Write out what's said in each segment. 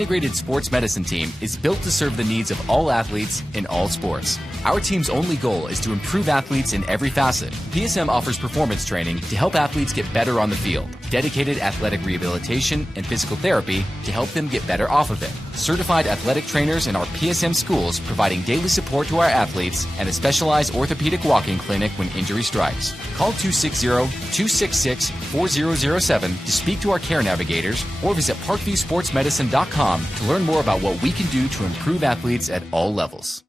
integrated sports medicine team is built to serve the needs of all athletes in all sports. Our team's only goal is to improve athletes in every facet. PSM offers performance training to help athletes get better on the field, dedicated athletic rehabilitation and physical therapy to help them get better off of it, certified athletic trainers in our PSM schools providing daily support to our athletes, and a specialized orthopedic walk-in clinic when injury strikes. Call 260-266-4007 to speak to our care navigators or visit parkviewsportsmedicine.com to learn more about what we can do to improve athletes at all levels.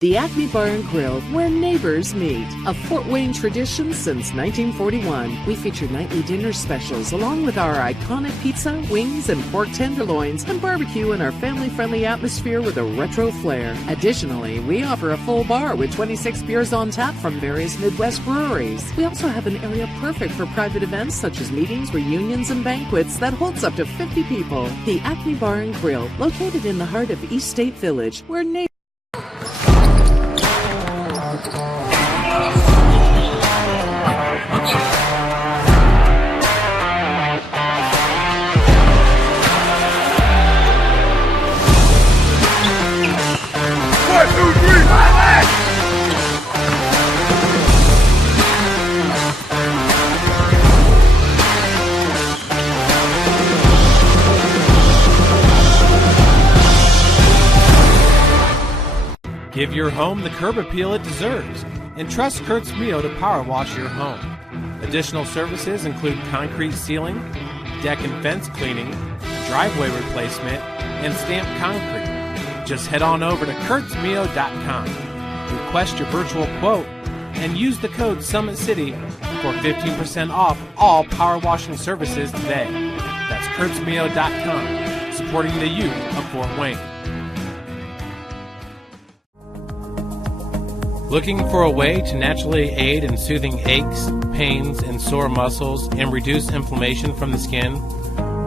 The Acme Bar and Grill, where neighbors meet. A Fort Wayne tradition since 1941. We feature nightly dinner specials along with our iconic pizza, wings, and pork tenderloins, and barbecue in our family-friendly atmosphere with a retro flair. Additionally, we offer a full bar with 26 beers on tap from various Midwest breweries. We also have an area perfect for private events such as meetings, reunions, and banquets that holds up to 50 people. The Acme Bar and Grill, located in the heart of East State Village, where neighbors Give your home the curb appeal it deserves and trust Kurt's Mio to power wash your home. Additional services include concrete sealing, deck and fence cleaning, driveway replacement, and stamped concrete. Just head on over to kurtzmio.com, request your virtual quote, and use the code SummitCity for 15% off all power washing services today. That's kurtzmio.com, supporting the youth of Fort Wayne. Looking for a way to naturally aid in soothing aches, pains, and sore muscles and reduce inflammation from the skin?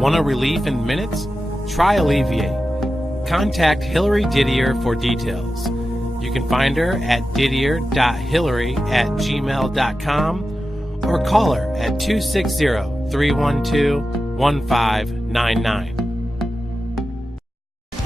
Want a relief in minutes? Try Alleviate. Contact Hillary Didier for details. You can find her at didier.hillary@gmail.com or call her at 260-312-1599.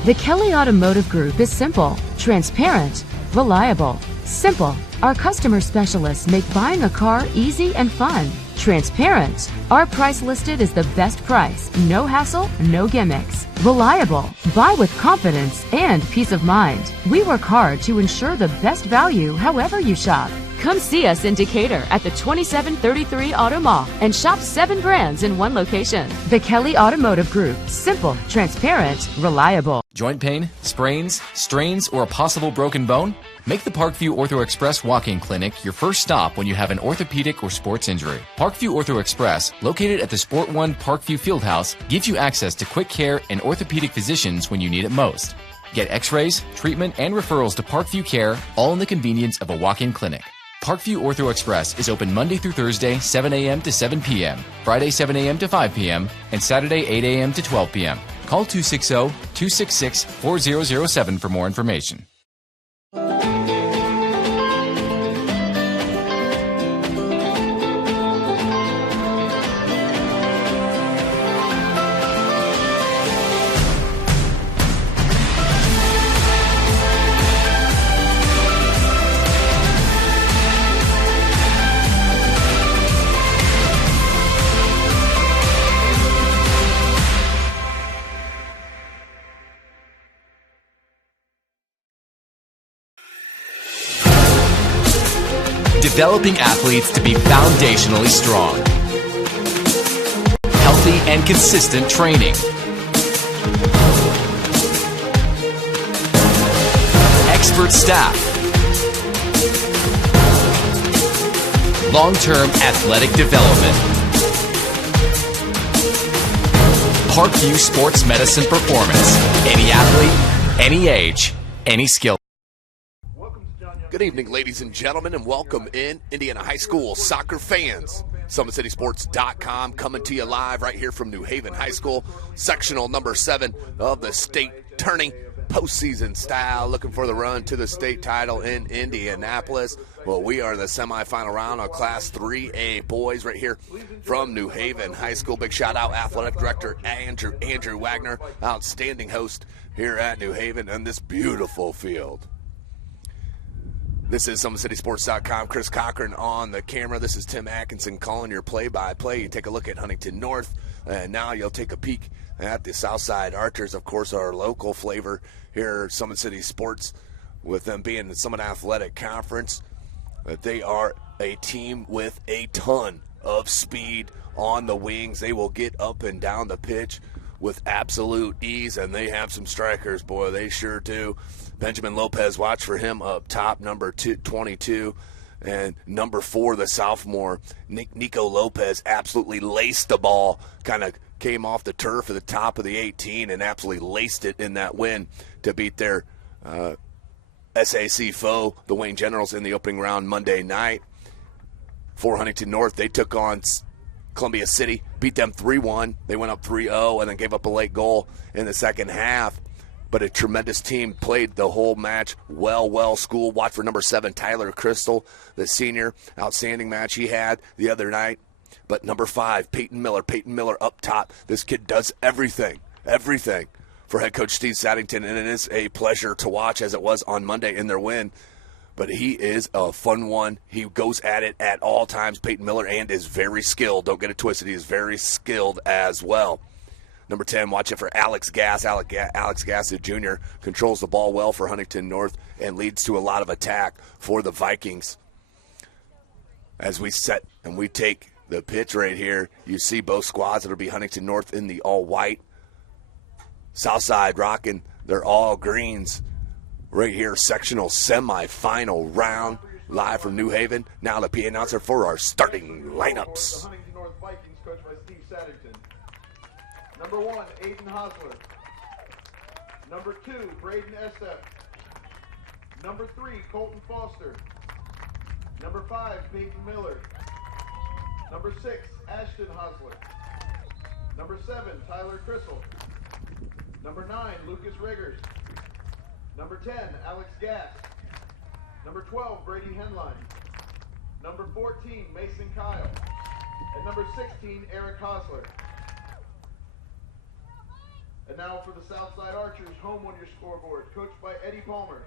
The Kelly Automotive Group is simple, transparent, reliable. Simple. Our customer specialists make buying a car easy and fun. Transparent. Our price listed is the best price. No hassle, no gimmicks. Reliable. Buy with confidence and peace of mind. We work hard to ensure the best value however you shop. Come see us in Decatur at the 2733 Auto Mall and shop 7 brands in one location. The Kelly Automotive Group. Simple, transparent, reliable. Joint pain, sprains, strains, or a possible broken bone? Make the Parkview Ortho Express walk-in clinic your first stop when you have an orthopedic or sports injury. Parkview Ortho Express, located at the Sport One Parkview Fieldhouse, gives you access to quick care and orthopedic physicians when you need it most. Get x-rays, treatment, and referrals to Parkview Care, all in the convenience of a walk-in clinic. Parkview Ortho Express is open Monday through Thursday, 7 a.m. to 7 p.m., Friday, 7 a.m. to 5 p.m., and Saturday, 8 a.m. to 12 p.m. Call 260-266-4007 for more information. Developing athletes to be foundationally strong. Healthy and consistent training. Expert staff. Long-term athletic development. Parkview Sports Medicine Performance. Any athlete, any age, any skill. Good evening, ladies and gentlemen, and welcome in Indiana High School soccer fans. SummitCitySports.com coming to you live right here from New Haven High School, sectional number 7 of the state tourney. postseason style, looking for the run to the state title in Indianapolis. Well, we are in the semifinal round on Class 3A boys right here from New Haven High School. Big shout out, Athletic Director Andrew Wagner, outstanding host here at New Haven on this beautiful field. This is SummitCitySports.com. Chris Cochran on the camera. This is Tim Atkinson calling your play-by-play. You take a look at Huntington North, and now you'll take a peek at the Southside Archers, of course, our local flavor here at Summit City Sports, with them being the Summit Athletic Conference. They are a team with a ton of speed on the wings. They will get up and down the pitch with absolute ease, and they have some strikers, boy, they sure do. Benjamin Lopez, watch for him up top, number 22, and number 4, the sophomore, Nico Lopez, absolutely laced the ball, kind of came off the turf at the top of the 18 and absolutely laced it in that win to beat their SAC foe, the Wayne Generals, in the opening round Monday night. For Huntington North, they took on Columbia City, beat them 3-1. They went up 3-0 and then gave up a late goal in the second half. But a tremendous team, played the whole match well schooled. Watch for number 7, Tyler Crystal, the senior. Outstanding match he had the other night. But number 5, Peyton Miller up top. This kid does everything for head coach Steve Saddington, and it is a pleasure to watch, as it was on Monday in their win. But he is a fun one. He goes at it at all times, Peyton Miller, and is very skilled. Don't get it twisted. He is very skilled as well. Number 10, watch it for Alex Gass. Alex Gass, the junior, controls the ball well for Huntington North and leads to a lot of attack for the Vikings. As we set and we take the pitch right here, you see both squads. It'll be Huntington North in the all-white. Southside rocking their all-greens. Right here, sectional semifinal round, live from New Haven. Now the PA announcer for our starting lineups. The Huntington North Vikings, coached by Steve Saddington. Number 1, Aiden Hosler. Number 2, Braden Estep. Number 3, Colton Foster. Number 5, Peyton Miller. Number 6, Ashton Hosler. Number 7, Tyler Crystal. Number 9, Lucas Riggers. Number 10, Alex Gass. Number 12, Brady Henline. Number 14, Mason Kyle. And number 16, Eric Hosler. And now for the Southside Archers, home on your scoreboard, coached by Eddie Palmer.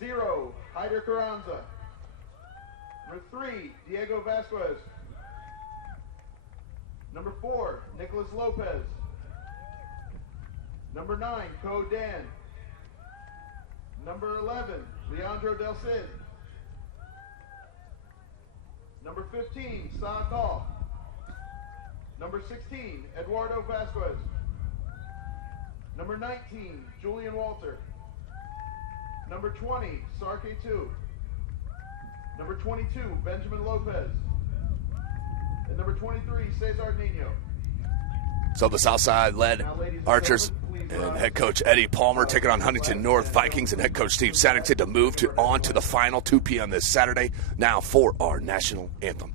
0, Hyder Carranza. Number 3, Diego Vasquez. Number 4, Nicholas Lopez. Number 9, Co Dan. Number 11, Leandro Del Cid. Number 15, Sa Call. Number 16, Eduardo Vasquez. Number 19, Julian Walter. Number 20, Sarke 2. Number 22, Benjamin Lopez. And number 23, Cesar Nino. So the Southside-led Archers and head coach Eddie Palmer taking on Huntington North Vikings and head coach Steve Saddington to move on to the final 2 p.m. this Saturday. Now for our national anthem.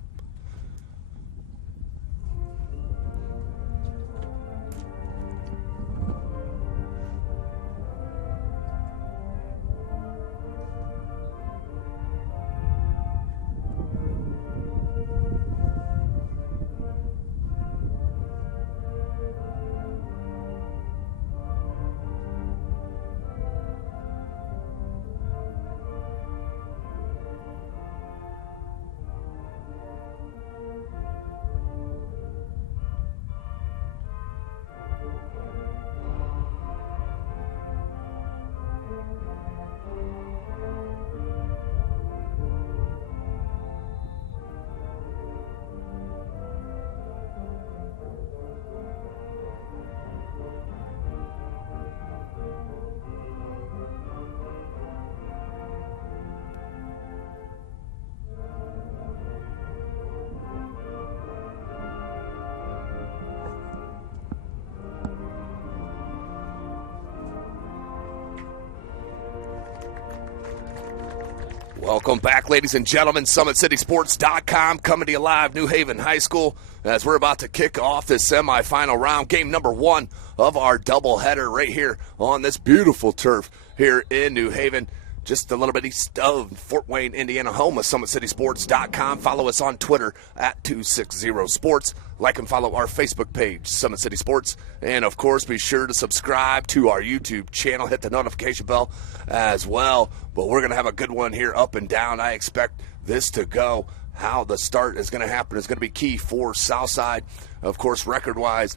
Welcome back, ladies and gentlemen. SummitCitySports.com coming to you live, New Haven High School, as we're about to kick off this semifinal round, game number 1 of our doubleheader right here on this beautiful turf here in New Haven, just a little bit east of Fort Wayne, Indiana, home of SummitCitySports.com. Follow us on Twitter at 260sports. Like and follow our Facebook page, Summit City Sports. And, of course, be sure to subscribe to our YouTube channel. Hit the notification bell as well. But we're going to have a good one here up and down. I expect this to go. How the start is going to happen is going to be key for Southside. Of course, record-wise,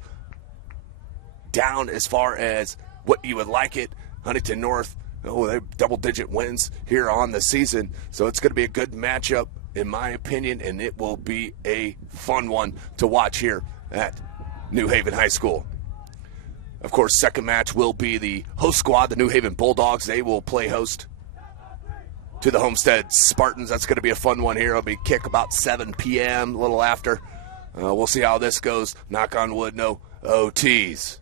down as far as what you would like it. Huntington North, they have double-digit wins here on the season. So it's going to be a good matchup, in my opinion, and it will be a fun one to watch here at New Haven High School. Of course, second match will be the host squad, the New Haven Bulldogs. They will play host to the Homestead Spartans. That's going to be a fun one here. It'll be kick about 7 p.m., a little after. We'll see how this goes. Knock on wood, no OTs.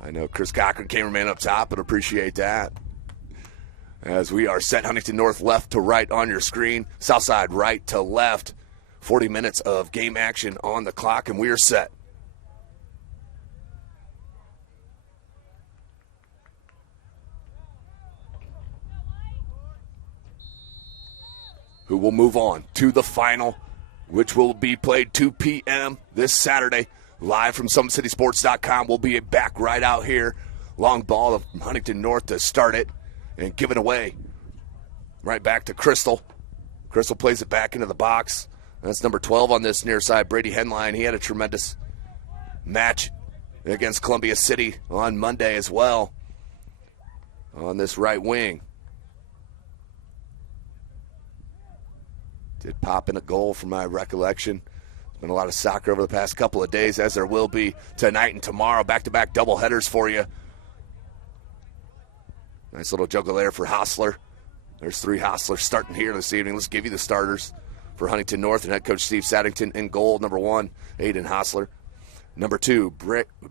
I know Chris Cochran, cameraman up top, but appreciate that. As we are set, Huntington North left to right on your screen, Southside right to left. 40 minutes of game action on the clock, and we are set. Who will move on to the final, which will be played 2 p.m. this Saturday. Live from SummitCitySports.com. We'll be back right out here. Long ball of Huntington North to start it and give it away. Right back to Crystal. Crystal plays it back into the box. That's number 12 on this near side, Brady Henline. He had a tremendous match against Columbia City on Monday as well on this right wing. Did pop in a goal from my recollection. There's been a lot of soccer over the past couple of days, as there will be tonight and tomorrow. Back-to-back double headers for you. Nice little juggle there for Hostler. There's 3 Hostlers starting here this evening. Let's give you the starters for Huntington North and head coach Steve Saddington in goal. Number 1, Aiden Hostler. Number 2,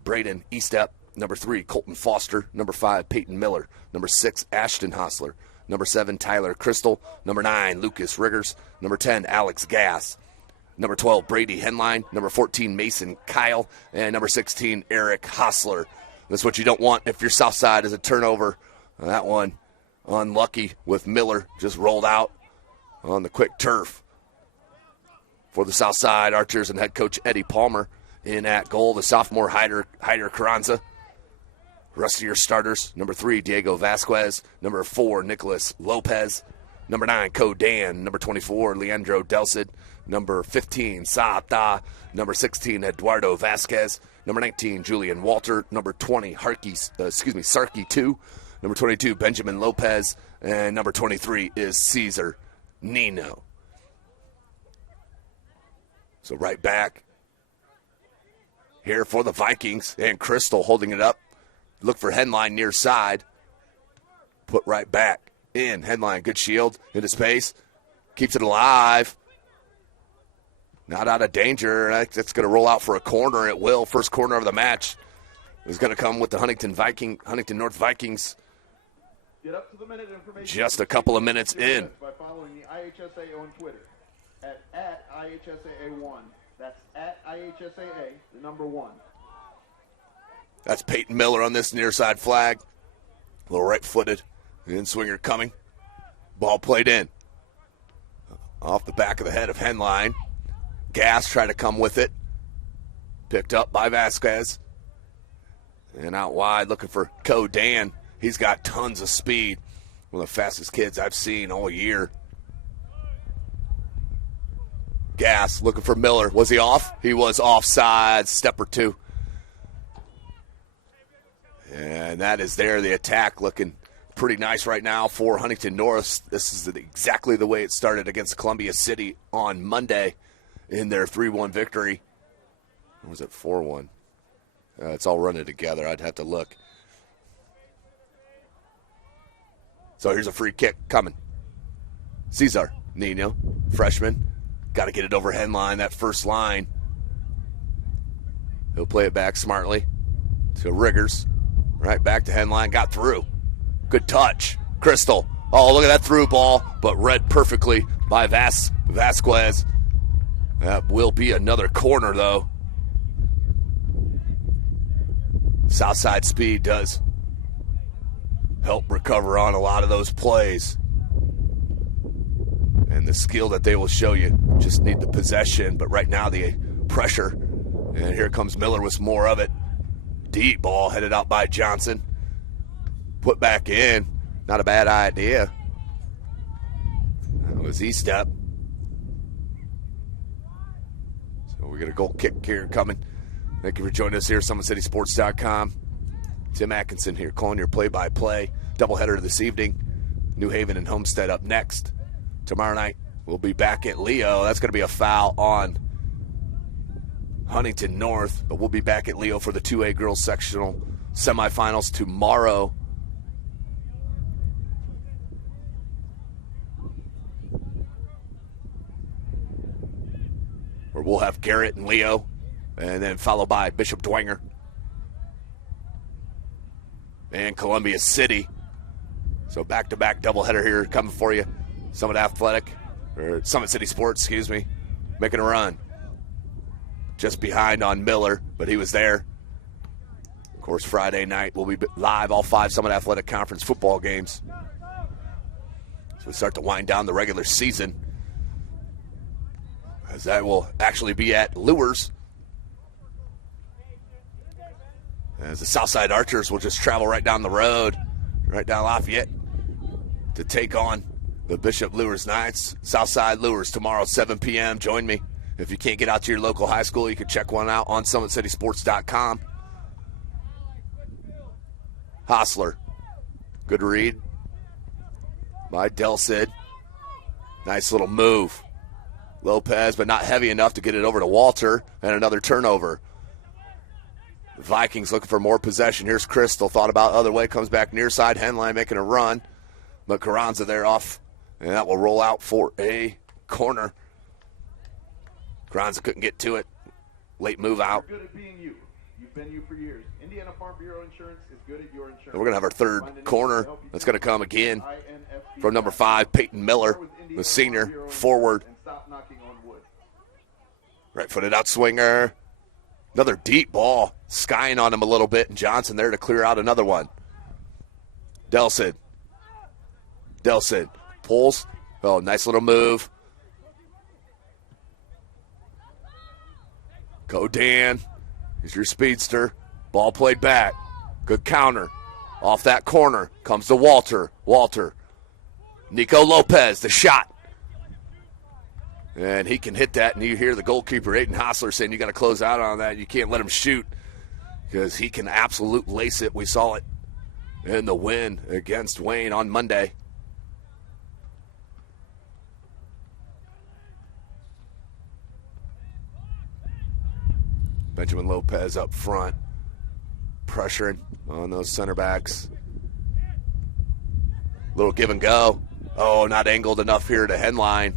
Braden Eastep. Number 3, Colton Foster. Number 5, Peyton Miller. Number 6, Ashton Hostler. Number 7, Tyler Crystal. Number 9, Lucas Riggers. Number 10, Alex Gass. Number 12, Brady Henline. Number 14, Mason Kyle. And number 16, Eric Hostler. That's what you don't want if your south side is a turnover. That one unlucky with Miller, just rolled out on the quick turf. For the south side, Archers and head coach Eddie Palmer in at goal. The sophomore Hyder Carranza. Rest of your starters, number 3, Diego Vasquez. Number 4, Nicholas Lopez. Number 9, Co Dan. Number 24, Leandro Delcid. Number 15, Saata. Number 16, Eduardo Vasquez. Number 19, Julian Walter. Number 20, Sarkey 2. Number 22, Benjamin Lopez. And number 23 is Caesar Nino. So right back here for the Vikings. And Crystal holding it up. Look for Henline near side. Put right back in. Henline, good shield into space. Keeps it alive. Not out of danger. That's going to roll out for a corner. It will. First corner of the match is going to come with the Huntington North Vikings. Get up to the minute information. Just a couple of minutes in. By following the IHSAA on Twitter at IHSAA1. That's at IHSAA, the number 1. That's Peyton Miller on this near side flag. A little right-footed. In-swinger coming. Ball played in. Off the back of the head of Henline. Gass tried to come with it. Picked up by Vasquez. And out wide looking for Co Dan. He's got tons of speed. One of the fastest kids I've seen all year. Gass looking for Miller. Was he off? He was offside. Step or two. And that is there. The attack looking pretty nice right now for Huntington North. This is exactly the way it started against Columbia City on Monday in their 3-1 victory. Or was it 4-1? It's all running together. I'd have to look. So here's a free kick coming. Cesar Nino, freshman. Got to get it over Henline, that first line. He'll play it back smartly to Riggers. Right back to Henline, got through. Good touch. Crystal Oh, look at that through ball, but read perfectly by Vasquez. That will be another corner, though. Southside speed does help recover on a lot of those plays. And the skill that they will show you, just need the possession, but right now the pressure. And here comes Miller with more of it. Deep ball headed out by Johnson. Put back in. Not a bad idea. That was E-step. So we got a goal kick here coming. Thank you for joining us here at SummitCitySports.com. Tim Atkinson here calling your play-by-play. Doubleheader this evening. New Haven and Homestead up next. Tomorrow night we'll be back at Leo. That's going to be a foul on Huntington North. But we'll be back at Leo for the 2A girls sectional semifinals tomorrow. Where we'll have Garrett and Leo, and then followed by Bishop Dwenger and Columbia City. So back-to-back doubleheader here coming for you. Summit City Sports, excuse me, making a run. Just behind on Miller, but he was there. Of course, Friday night we'll be live, all 5 Summit Athletic Conference football games. So we start to wind down the regular season, as that will actually be at Lures. As the Southside Archers will just travel right down the road, right down Lafayette, to take on the Bishop Lures Knights. Southside Lures tomorrow, 7 p.m. Join me. If you can't get out to your local high school, you can check one out on SummitCitySports.com. Hostler. Good read by Del Cid. Nice little move. Lopez, but not heavy enough to get it over to Walter, and another turnover. The Vikings looking for more possession. Here's Crystal, thought about other way, comes back near side. Henline making a run, but Carranza there off, and that will roll out for a corner. Carranza couldn't get to it. Late move out. You're good at being you. You've been you for years. Indiana Farm Bureau Insurance is good at your insurance. And we're going to have our third corner. That's going to come again from number 5, Peyton Miller, the senior forward. Right-footed out swinger. Another deep ball, skying on him a little bit, and Johnson there to clear out another one. Delcid pulls. Oh, nice little move. Go Dan. Here's your speedster. Ball played back. Good counter. Off that corner comes to Walter. Nico Lopez, the shot. And he can hit that, and you hear the goalkeeper, Aiden Hostler, saying you got to close out on that. You can't let him shoot because he can absolute lace it. We saw it in the win against Wayne on Monday. Benjamin Lopez up front, pressuring on those center backs. Little give and go. Oh, not angled enough here to Henline.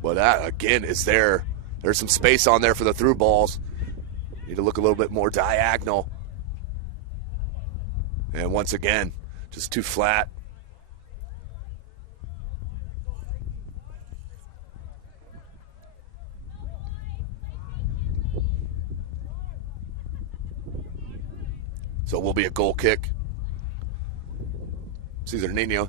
But that, again, is there. There's some space on there for the through balls. Need to look a little bit more diagonal. And once again, just too flat. So it will be a goal kick. Cesar Nino.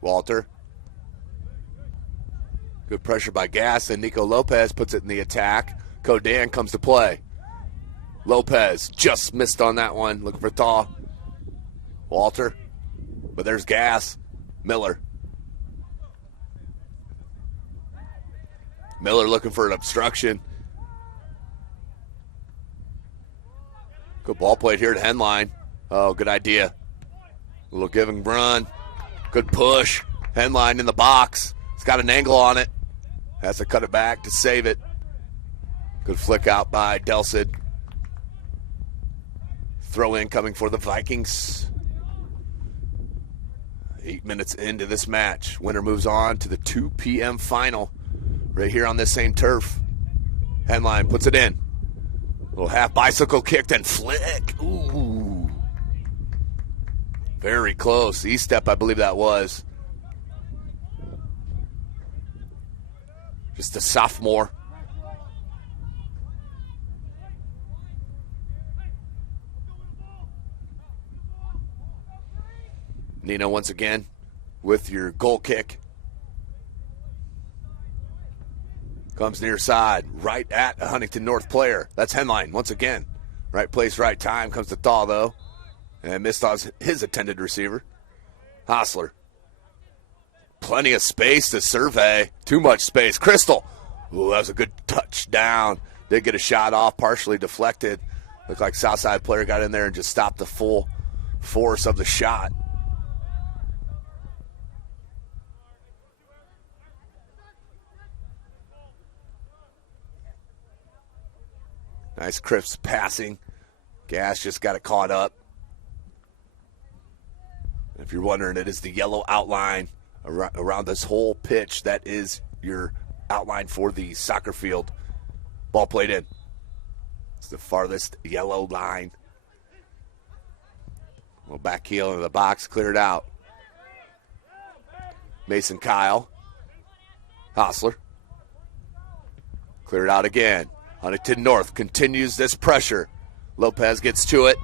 Walter. Good pressure by Gass, and Nico Lopez puts it in the attack. Codan comes to play. Lopez just missed on that one, looking for Thaw. Walter. But there's Gass. Miller looking for an obstruction. Good ball played here to Henline. Oh, good idea. A little give and run. Good push. Henline in the box. It's got an angle on it. Has to cut it back to save it. Good flick out by Delcid. Throw in coming for the Vikings. 8 minutes into this match. Winner moves on to the 2 p.m. final right here on this same turf. Henline puts it in. Little half bicycle kick, then flick. Ooh. Very close. E-step, I believe that was. Just a sophomore. Nino once again with your goal kick. Comes near side, right at a Huntington North player. That's Henline once again. Right place, right time. Comes to Thaw, though. And missed on his intended receiver. Hostler. Plenty of space to survey. Too much space. Crystal. Ooh, that was a good touchdown. Did get a shot off, partially deflected. Looked like Southside player got in there and just stopped the full force of the shot. Nice crisp passing. Gas just got it caught up. If you're wondering, it is the yellow outline around this whole pitch. That is your outline for the soccer field. Ball played in. It's the farthest yellow line. Little back heel into the box, cleared out. Mason Kyle. Hostler. Cleared out again. Huntington North continues this pressure. Lopez gets to it.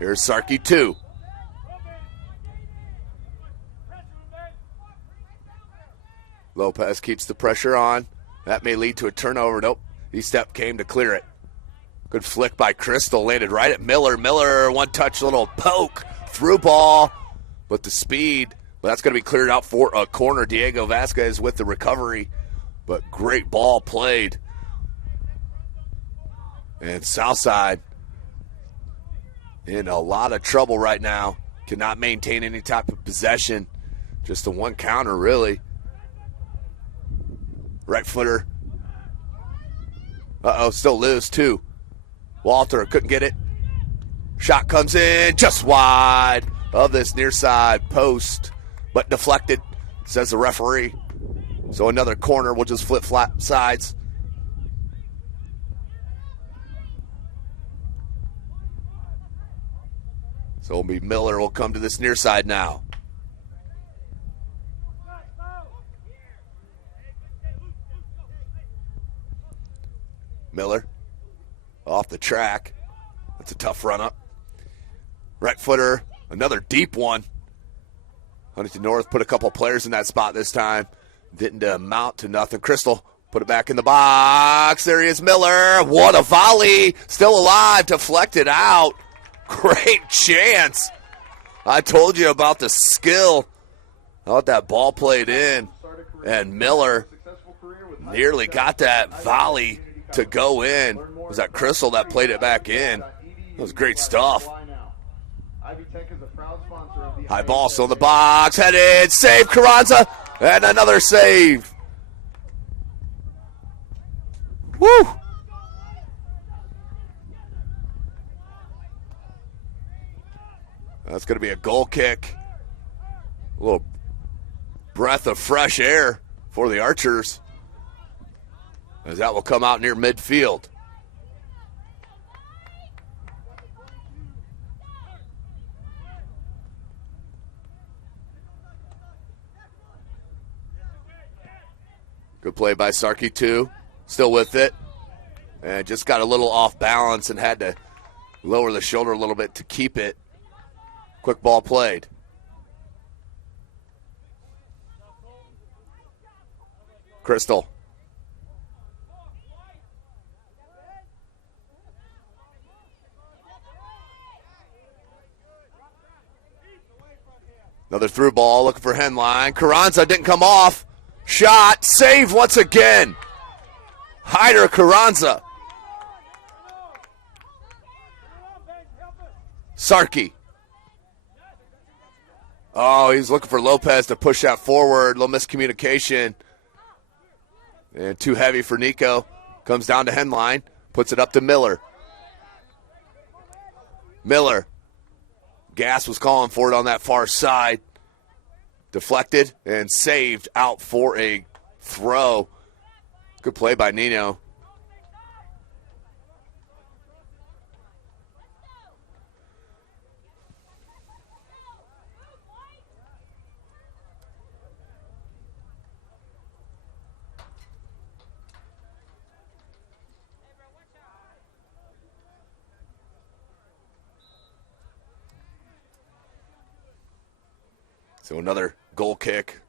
Here's Sarkey 2. Lopez keeps the pressure on. That may lead to a turnover. Nope. E-step came to clear it. Good flick by Crystal. Landed right at Miller. Miller, one-touch little poke. Through ball. But the speed. But that's going to be cleared out for a corner. Diego Vasquez with the recovery. But great ball played. And Southside in a lot of trouble right now. Cannot maintain any type of possession. Just a one counter, really. Right footer. Uh-oh, still loose, too. Walter couldn't get it. Shot comes in just wide of this near side post, but deflected, says the referee. So another corner. We'll just flip flat sides. So it'll be Miller will come to this near side now. Miller off the track. That's a tough run up. Right footer, another deep one. Huntington North put a couple players in that spot this time. Didn't amount to nothing. Crystal put it back in the box. There he is, Miller. What a volley. Still alive. Deflected out. Great chance. I told you about the skill. How that ball played in. And Miller nearly got that volley to go in. It was that Crystal that played it back in. That was great stuff. High ball still in the box. Headed. Save Carranza. And another save. Woo! That's going to be a goal kick. A little breath of fresh air for the Archers, as that will come out near midfield. Good play by Sarkey, too. Still with it. And just got a little off balance and had to lower the shoulder a little bit to keep it. Quick ball played. Crystal. Another through ball, looking for Henline. Carranza didn't come off. Shot, save once again. Hyder Carranza. Sarkey. Oh, he's looking for Lopez to push that forward. Little miscommunication. And too heavy for Nico. Comes down to Henline. Puts it up to Miller. Miller. Gas was calling for it on that far side. Deflected and saved out for a throw. Good play by Nino. So another goal kick.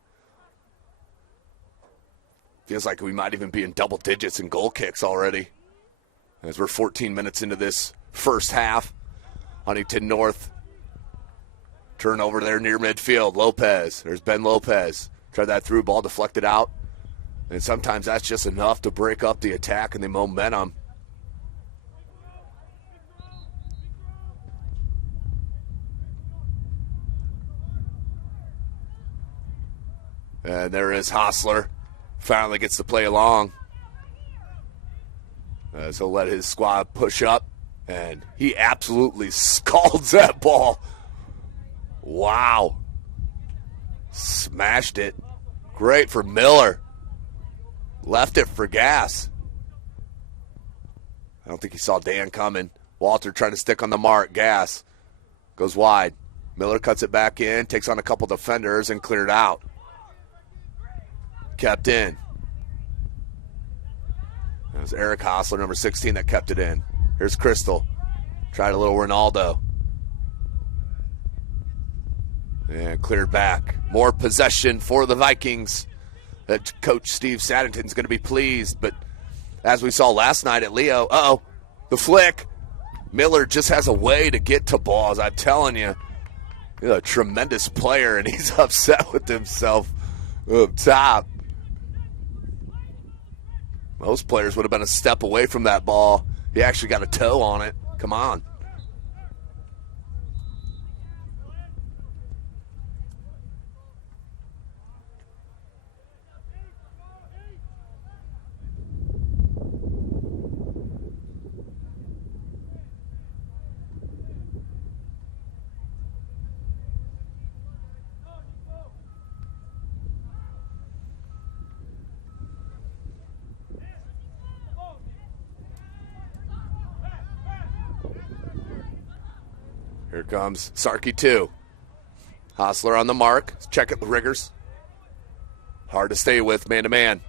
Feels like we might even be in double digits in goal kicks already. As we're 14 minutes into this first half. Huntington North. Turnover there near midfield. Lopez. There's Ben Lopez. Tried that through ball, deflected out. And sometimes that's just enough to break up the attack and the momentum. And there is Hostler. Finally gets to play along. As he'll let his squad push up. And he absolutely scalds that ball. Wow. Smashed it. Great for Miller. Left it for gas. I don't think he saw Dan coming. Walter trying to stick on the mark. Gas goes wide. Miller cuts it back in, takes on a couple defenders, and cleared out. Kept in. It was Eric Hostler, number 16, that kept it in. Here's Crystal. Tried a little Ronaldo. And cleared back. More possession for the Vikings. That Coach Steve Saddington's going to be pleased. But as we saw last night at Leo, the flick. Miller just has a way to get to balls. I'm telling you, he's a tremendous player, and he's upset with himself up top. Most players would have been a step away from that ball. He actually got a toe on it. Come on. Here comes Sarkey 2. Hostler on the mark. Check it, Riggers. Hard to stay with man-to-man.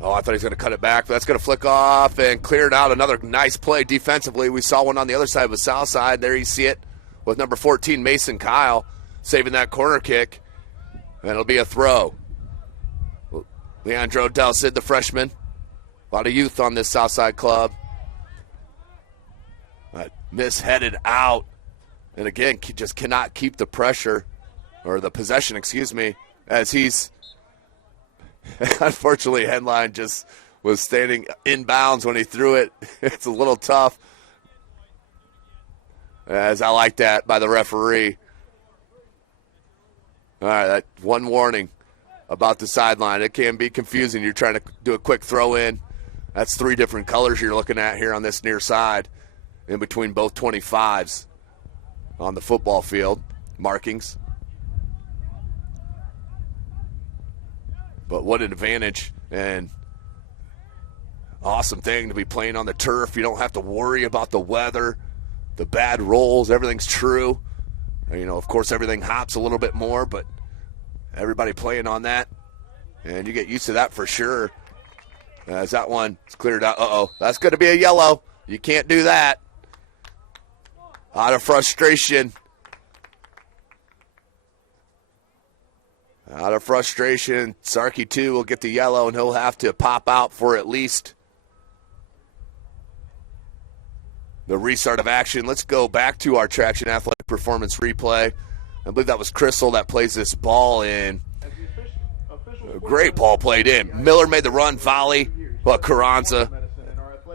Oh, I thought he was going to cut it back, but that's going to flick off and clear it out. Another nice play defensively. We saw one on the other side of the south side. There you see it with number 14, Mason Kyle, saving that corner kick. And it'll be a throw. Leandro Del Cid, the freshman. A lot of youth on this Southside club. Misheaded out. And again, just cannot keep the pressure, or the possession, as he's, unfortunately, Headline just was standing inbounds when he threw it. It's a little tough, as I like that by the referee. All right, that one warning about the sideline. It can be confusing. You're trying to do a quick throw in. That's 3 different colors you're looking at here on this near side in between both 25s. On the football field, markings. But what an advantage and awesome thing to be playing on the turf. You don't have to worry about the weather, the bad rolls, everything's true. Of course, everything hops a little bit more, but everybody playing on that, and you get used to that for sure. As that one is cleared out. That's going to be a yellow. You can't do that. Out of frustration. Sarkey 2 will get the yellow, and he'll have to pop out for at least the restart of action. Let's go back to our Traction Athletic Performance replay. I believe that was Crystal that plays this ball in. A great ball played in. Miller made the run, volley. But Carranza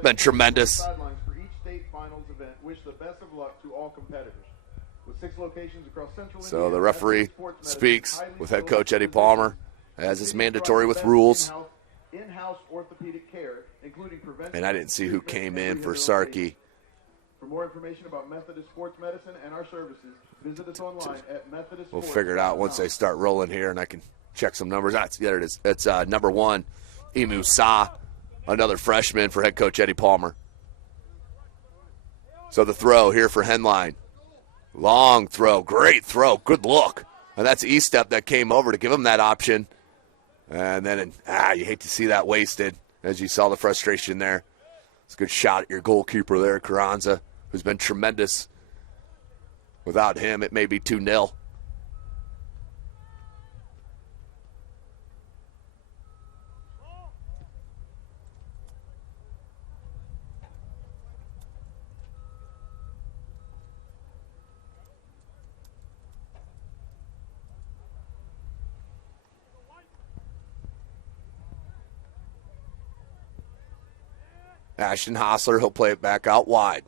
been tremendous. So the referee speaks with head coach Eddie Palmer, as is mandatory with rules. And I didn't see who came in for Sarkey. For more information about Methodist Sports Medicine and our services, visit us online at Methodist. We'll figure it out once they start rolling here, and I can check some numbers. There it is. It's number 1, IHSAA, another freshman for head coach Eddie Palmer. So the throw here for Henline. Long throw, great throw, good look. And that's E-Step that came over to give him that option. And then, you hate to see that wasted, as you saw the frustration there. It's a good shot at your goalkeeper there, Carranza, who's been tremendous. Without him, it may be 2-0. Ashton Hostler, he'll play it back out wide.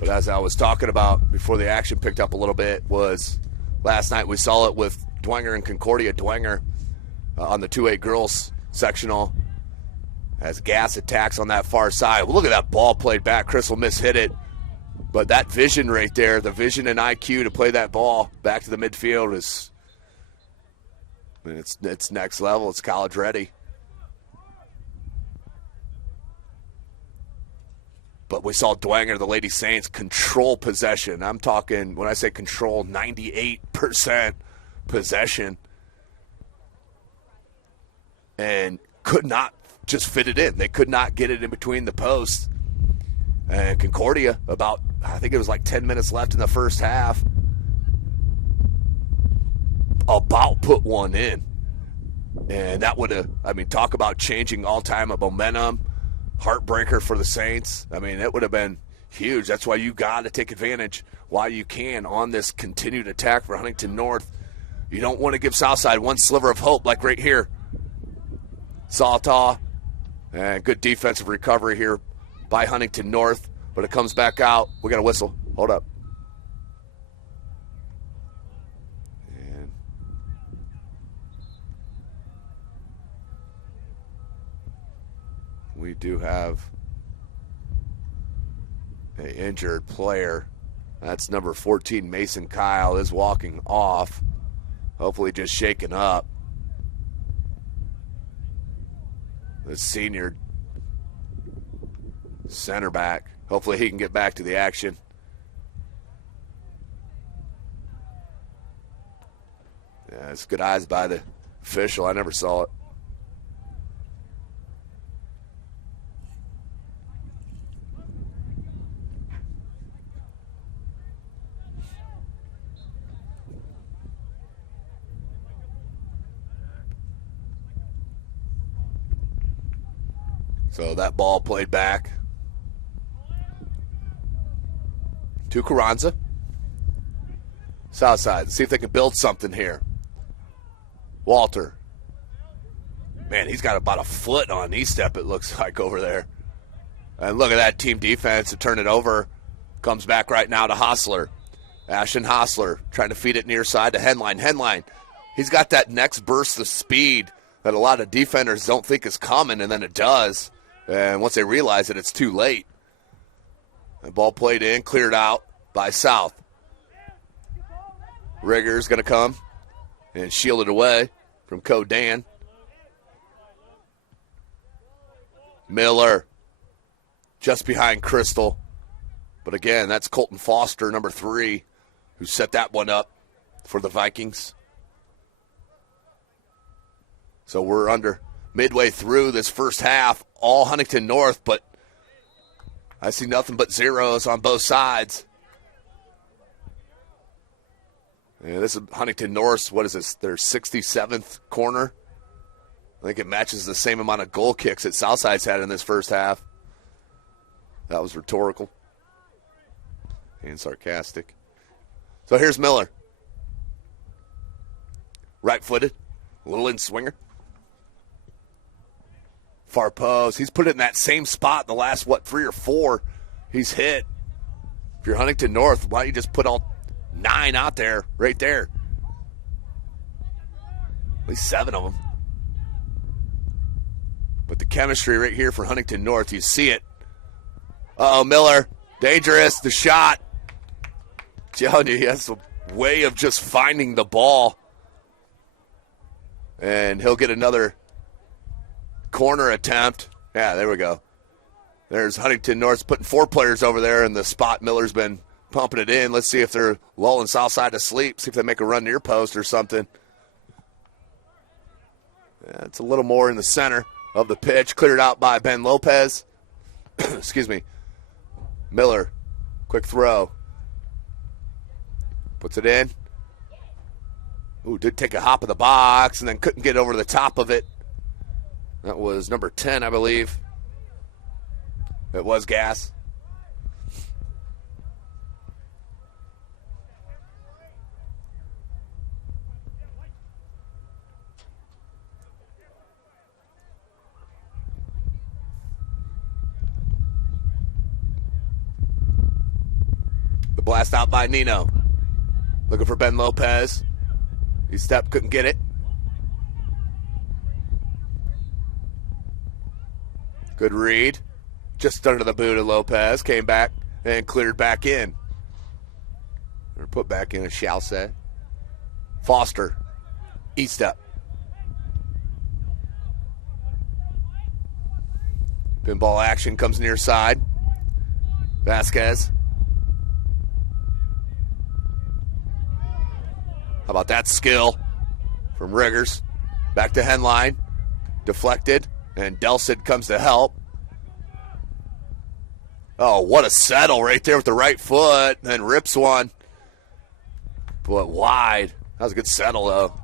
But as I was talking about before the action picked up a little bit, was last night we saw it with Dwenger and Concordia. Dwenger on the 2A girls sectional has gas attacks on that far side. Well, look at that ball played back. Crystal mishit it. But that vision right there, the vision and IQ to play that ball back to the midfield is... It's next level. It's college ready. But we saw Dwenger, the Lady Saints, control possession. I'm talking, when I say control, 98% possession. And could not just fit it in. They could not get it in between the posts. And Concordia, I think it was like 10 minutes left in the first half, about put one in. And that would have, talk about changing all-time of momentum, heartbreaker for the Saints. It would have been huge. That's why you got to take advantage while you can on this continued attack for Huntington North. You don't want to give Southside one sliver of hope like right here. Saltaw, and good defensive recovery here by Huntington North, but it comes back out. We got a whistle. Hold up. We do have an injured player. That's number 14, Mason Kyle, is walking off. Hopefully just shaken up. The senior center back. Hopefully he can get back to the action. Yeah, it's good eyes by the official. I never saw it. So that ball played back to Carranza. Southside, see if they can build something here. Walter. Man, he's got about a foot on E-Step, it looks like, over there. And look at that team defense to turn it over. Comes back right now to Hostler. Ashton Hostler trying to feed it near side to Henline. Henline, he's got that next burst of speed that a lot of defenders don't think is coming, and then it does. And once they realize it, it's too late. The ball played in, cleared out by South. Rigger's going to come and shield it away from Code Dan. Miller just behind Crystal. But again, that's Colton Foster, number 3, who set that one up for the Vikings. So we're under midway through this first half, all Huntington North, but I see nothing but zeros on both sides. Yeah, this is Huntington North's, what is this, their 67th corner? I think it matches the same amount of goal kicks that Southside's had in this first half. That was rhetorical and sarcastic. So here's Miller. Right-footed, a little in-swinger. Far post. He's put it in that same spot in the last, 3 or 4 he's hit. If you're Huntington North, why don't you just put all 9 out there, right there? At least 7 of them. But the chemistry right here for Huntington North, you see it. Uh-oh, Miller. Dangerous. The shot. Telling you, he has a way of just finding the ball. And he'll get another corner attempt. Yeah, there we go. There's Huntington North putting 4 players over there in the spot. Miller's been pumping it in. Let's see if they're lulling Southside to sleep. See if they make a run near post or something. Yeah, it's a little more in the center of the pitch. Cleared out by Ben Lopez. Excuse me. Miller, quick throw. Puts it in. Ooh, did take a hop of the box and then couldn't get over the top of it. That was number 10, I believe. It was Gas. The blast out by Nino. Looking for Ben Lopez. He stepped, couldn't get it. Good read. Just under the boot of Lopez. Came back and cleared back in. Or put back in, I shall say. Foster. E-step. Pinball action comes near side. Vasquez. How about that skill from Riggers? Back to Henline. Deflected. And Delcid comes to help. Oh, what a settle right there with the right foot. And then rips one. But wide. That was a good settle, though.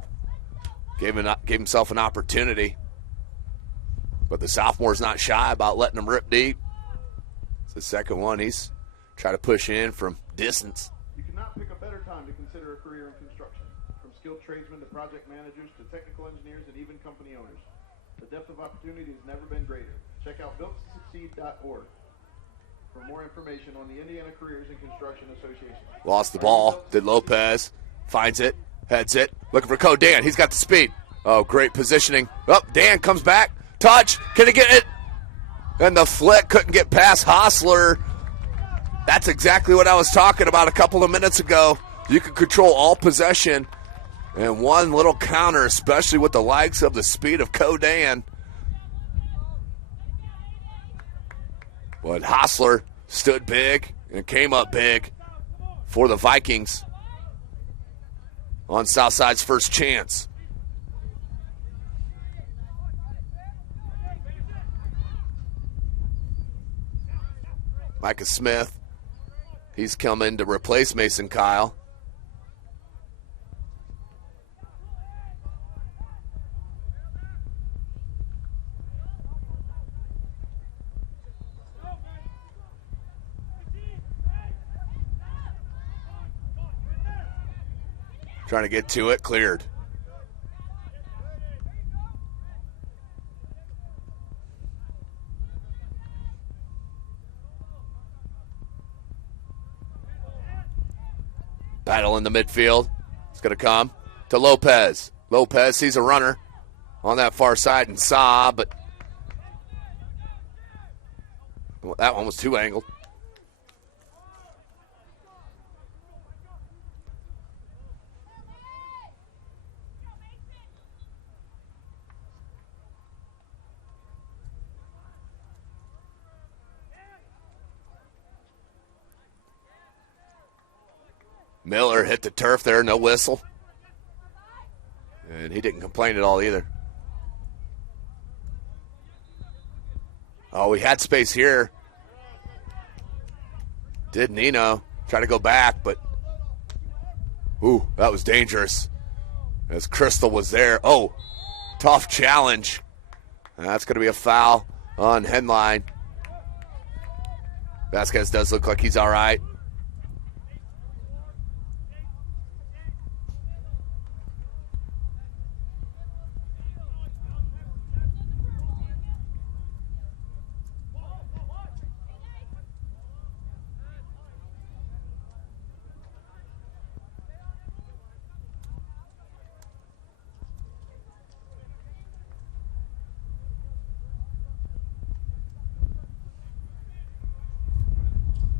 Gave himself an opportunity. But the sophomore's not shy about letting him rip deep. It's the second one. He's trying to push in from distance. You cannot pick a better time to consider a career in construction. From skilled tradesmen to project managers to technical engineers and even company owners. The depth of opportunity has never been greater. Check out builttosucceed.org for more information on the Indiana Careers in Construction Association. Lost the ball. Did Lopez. Finds it. Heads it. Looking for Code Dan. He's got the speed. Oh, great positioning. Oh, Dan comes back. Touch. Can he get it? And the flick couldn't get past Hostler. That's exactly what I was talking about a couple of minutes ago. You can control all possession. And one little counter, especially with the likes of the speed of Codan. But Hostler stood big and came up big for the Vikings on Southside's first chance. Micah Smith, he's coming to replace Mason Kyle. Trying to get to it, cleared. Battle in the midfield. It's going to come to Lopez. Lopez sees a runner on that far side and saw, but that one was too angled. Miller hit the turf there, no whistle. And he didn't complain at all either. Oh, we had space here. Did Nino try to go back, but ooh, that was dangerous. As Crystal was there. Oh, tough challenge. And that's going to be a foul on Henline. Vasquez does look like he's all right.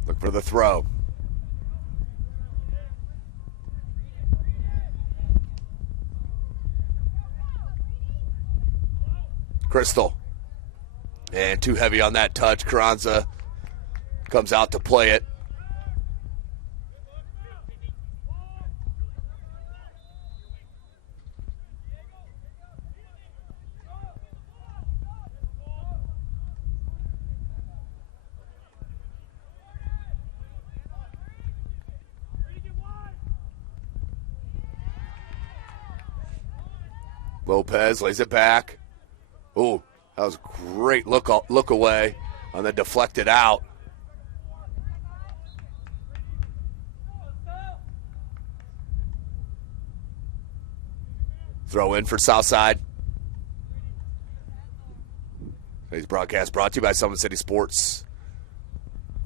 Look for the throw. Crystal. And too heavy on that touch. Carranza comes out to play it. Lopez lays it back. Ooh, that was a great look away on the deflected out. Throw in for Southside. Today's broadcast brought to you by Summit City Sports.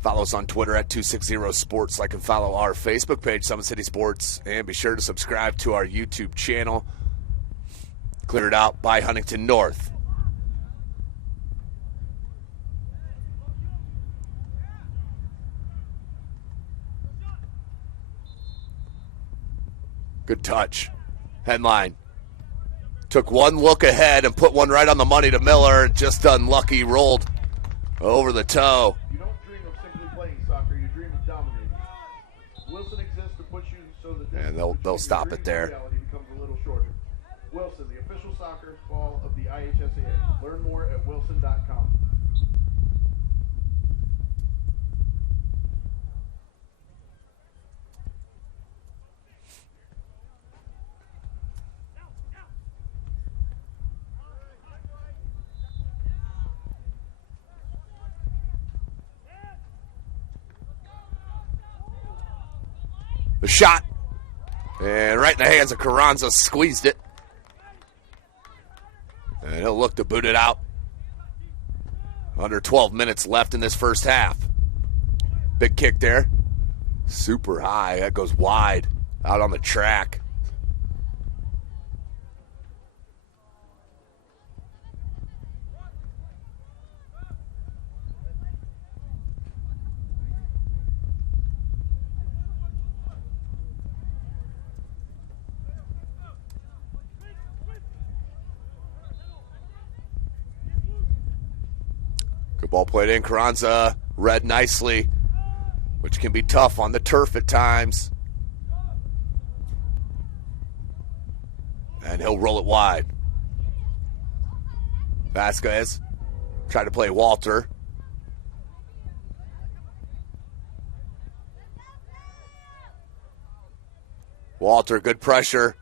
Follow us on Twitter at 260sports. Like and follow our Facebook page, Summit City Sports. And be sure to subscribe to our YouTube channel. Cleared out by Huntington North. Good touch. Headline. Took one look ahead and put one right on the money to Miller. Just unlucky, rolled over the toe. You don't dream of simply playing soccer, you dream of dominating. Wilson exists to push you so that And they'll stop it there. reality becomes a little shorter. Wilson, the official soccer ball of the IHSAA. Learn more at wilson.com. The shot. And right in the hands of Carranza, squeezed it. And he'll look to boot it out. Under 12 minutes left in this first half. Big kick there. Super high. That goes wide. Out on the track. Good ball played in. Carranza read nicely, which can be tough on the turf at times. And he'll roll it wide. Vasquez tried to play Walter. Walter, good pressure.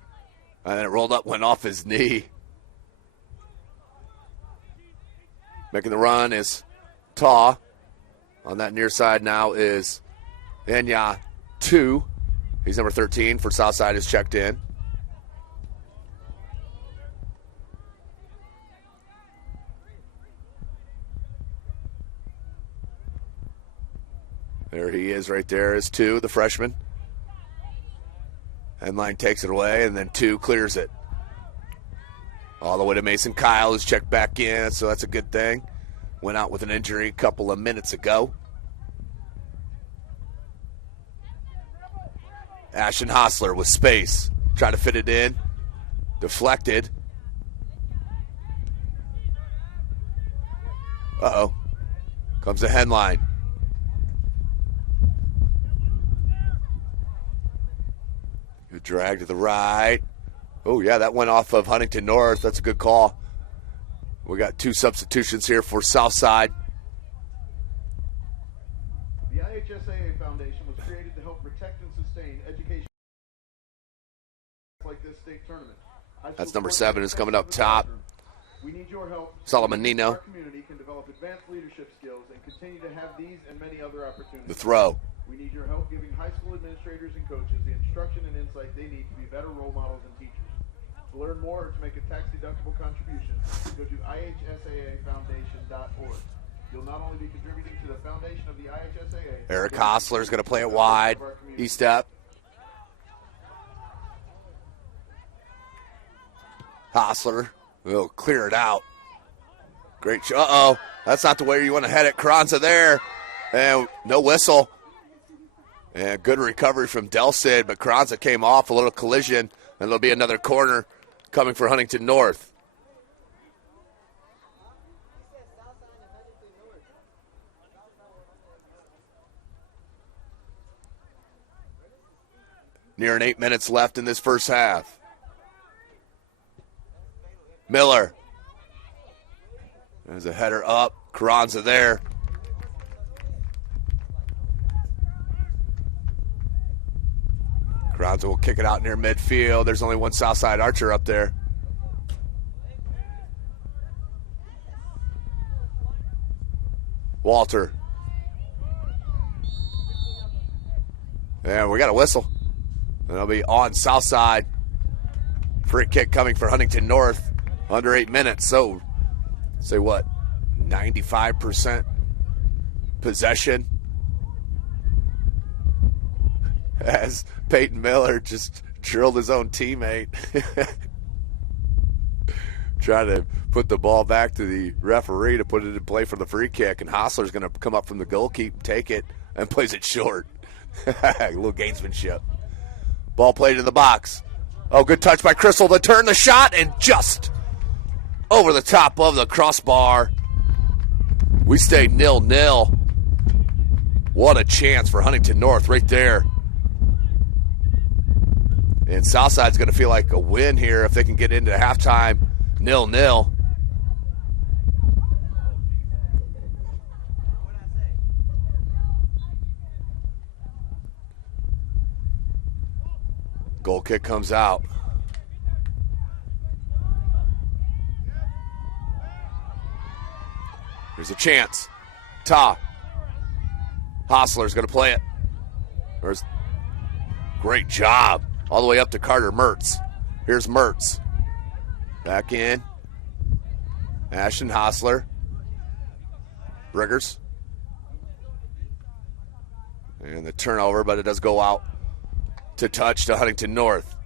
And then it rolled up, went off his knee. Making the run is Taw. On that near side now is Enya 2. He's number 13 for Southside is checked in. There he is right there is 2, the freshman. Headline takes it away, and then 2 clears it. All the way to Mason Kyle, who's checked back in, so that's a good thing. Went out with an injury a couple of minutes ago. Ashton Hostler with space. Trying to fit it in. Deflected. Uh-oh. Comes the headline. Good drag to the right. Oh, yeah, that went off of Huntington North. That's a good call. We got 2 substitutions here for Southside. The IHSAA Foundation was created to help protect and sustain education like this state tournament. That's number 7 is coming up top. We need your help. Solomon Nino. Our community can develop advanced leadership skills and continue to have these and many other opportunities. The throw. We need your help giving high school administrators and coaches the instruction and insight they need to be better role models and teachers. To learn more or to make a tax-deductible contribution, go to IHSAAFoundation.org. You'll not only be contributing to the foundation of the IHSAA. Eric Hostler is going to play it wide. E-step. Hostler will clear it out. Great shot. Uh-oh. That's not the way you want to head it. Carranza there. And no whistle. And good recovery from Delcid, but Carranza came off, a little collision, and there'll be another corner coming for Huntington North. Nearing 8 minutes left in this first half. Miller. There's a header up. Carranza there. Carranza will kick it out near midfield. There's only one Southside Archer up there. Walter. And we got a whistle. It'll be on Southside. Free kick coming for Huntington North. Under 8 minutes. So, say what? 95% possession. As Peyton Miller just drilled his own teammate. Trying to put the ball back to the referee to put it in play for the free kick. And Hostler's going to come up from the goalkeeper, take it, and plays it short. A little gamesmanship. Ball played in the box. Oh, good touch by Crystal to turn the shot and just over the top of the crossbar. We stay 0-0. What a chance for Huntington North right there. And Southside's going to feel like a win here if they can get into halftime 0-0. Goal kick comes out. Here's a chance. Hostler's going to play it. Great job. All the way up to Carter Mertz. Here's Mertz. Back in. Ashton Hostler. Riggers. And the turnover, but it does go out to touch to Huntington North.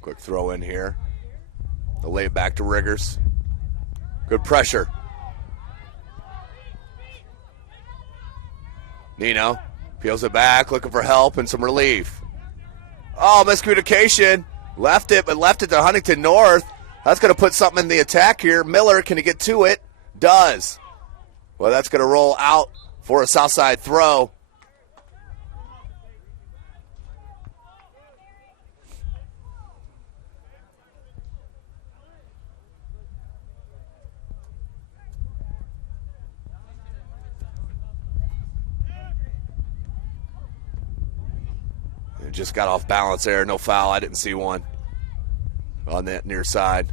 Quick throw in here. They'll lay it back to Riggers. Good pressure. Nino peels it back, looking for help and some relief. Oh, miscommunication. Left it to Huntington North. That's going to put something in the attack here. Miller, can he get to it? Does. Well, that's going to roll out for a Southside throw. Just got off balance there. No foul. I didn't see one on that near side.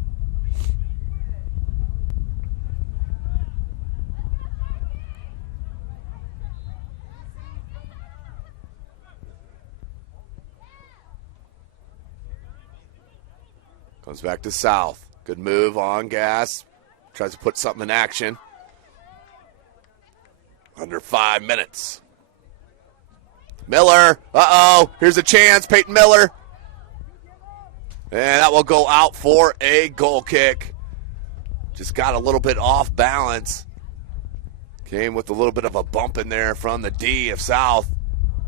Comes back to South. Good move on gas. Tries to put something in action. Under 5 minutes. Miller, here's a chance, Peyton Miller. And that will go out for a goal kick. Just got a little bit off balance. Came with a little bit of a bump in there from the D of South.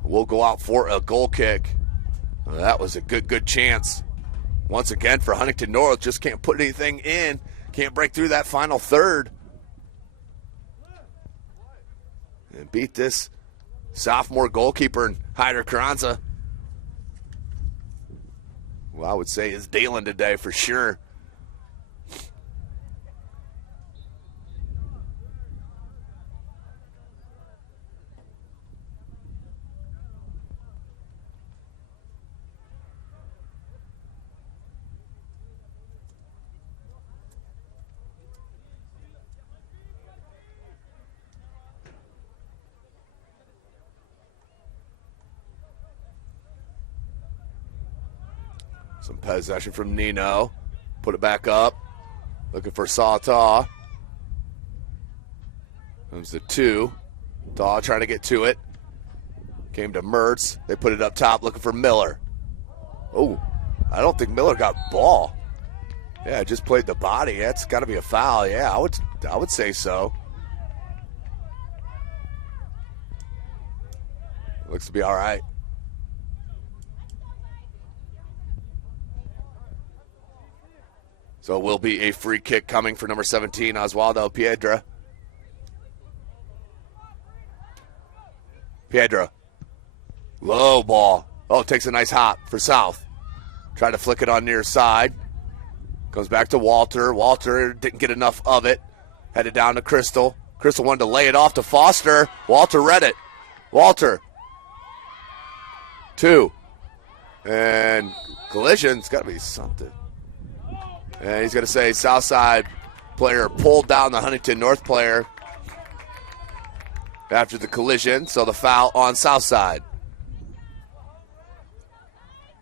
Will go out for a goal kick. Well, that was a good chance. Once again for Huntington North, just can't put anything in. Can't break through that final third. And beat this sophomore goalkeeper and Hyder Carranza. Well, I would say is dealing today for sure. Some possession from Nino. Put it back up. Looking for Sawtaw. Comes the 2. Taw trying to get to it. Came to Mertz. They put it up top looking for Miller. Oh, I don't think Miller got ball. Yeah, just played the body. That's got to be a foul. Yeah, I would say so. Looks to be all right. So it will be a free kick coming for number 17, Oswaldo Piedra. Piedra. Low ball. Oh, takes a nice hop for South. Try to flick it on near side. Goes back to Walter. Walter didn't get enough of it. Headed down to Crystal. Crystal wanted to lay it off to Foster. Walter read it. Walter. 2. And collision's got to be something. And he's going to say Southside player pulled down the Huntington North player after the collision. So the foul on Southside.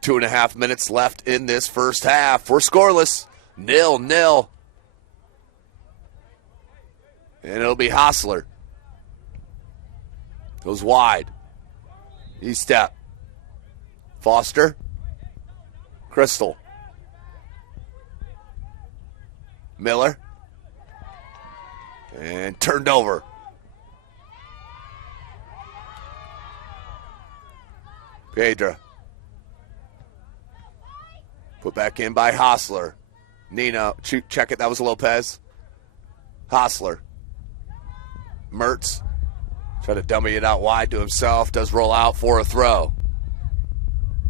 2.5 minutes left in this first half. We're scoreless. 0-0. And it'll be Hostler. Goes wide. He step. Foster. Crystal. Miller. And turned over. Pedra. Put back in by Hostler. Nino, check it. That was Lopez. Hostler. Mertz. Try to dummy it out wide to himself. Does roll out for a throw.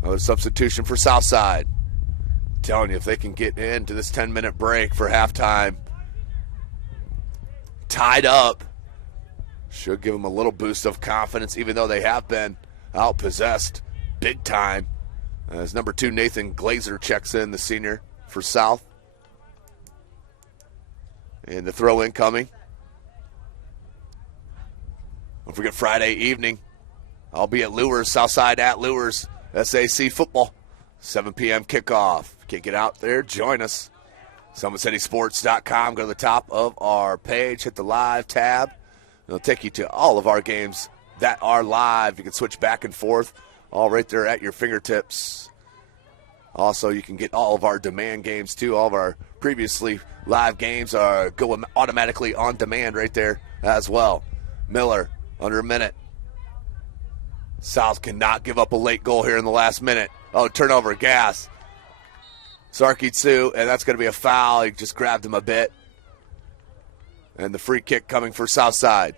Another substitution for Southside. Telling you, if they can get into this 10-minute break for halftime, tied up, should give them a little boost of confidence, even though they have been outpossessed big time. As number 2, Nathan Glazer checks in, the senior for South. And the throw in coming. Don't forget Friday evening, I'll be at Lures, Southside at Lures, SAC football, 7 p.m. kickoff. Can't get out there, join us. SummitCitySports.com. Go to the top of our page, hit the live tab. It'll take you to all of our games that are live. You can switch back and forth, all right there at your fingertips. Also, you can get all of our demand games, too. All of our previously live games go automatically on demand right there as well. Miller, under a minute. South cannot give up a late goal here in the last minute. Oh, turnover, gas. Sarkitsu, and that's going to be a foul. He just grabbed him a bit. And the free kick coming for Southside.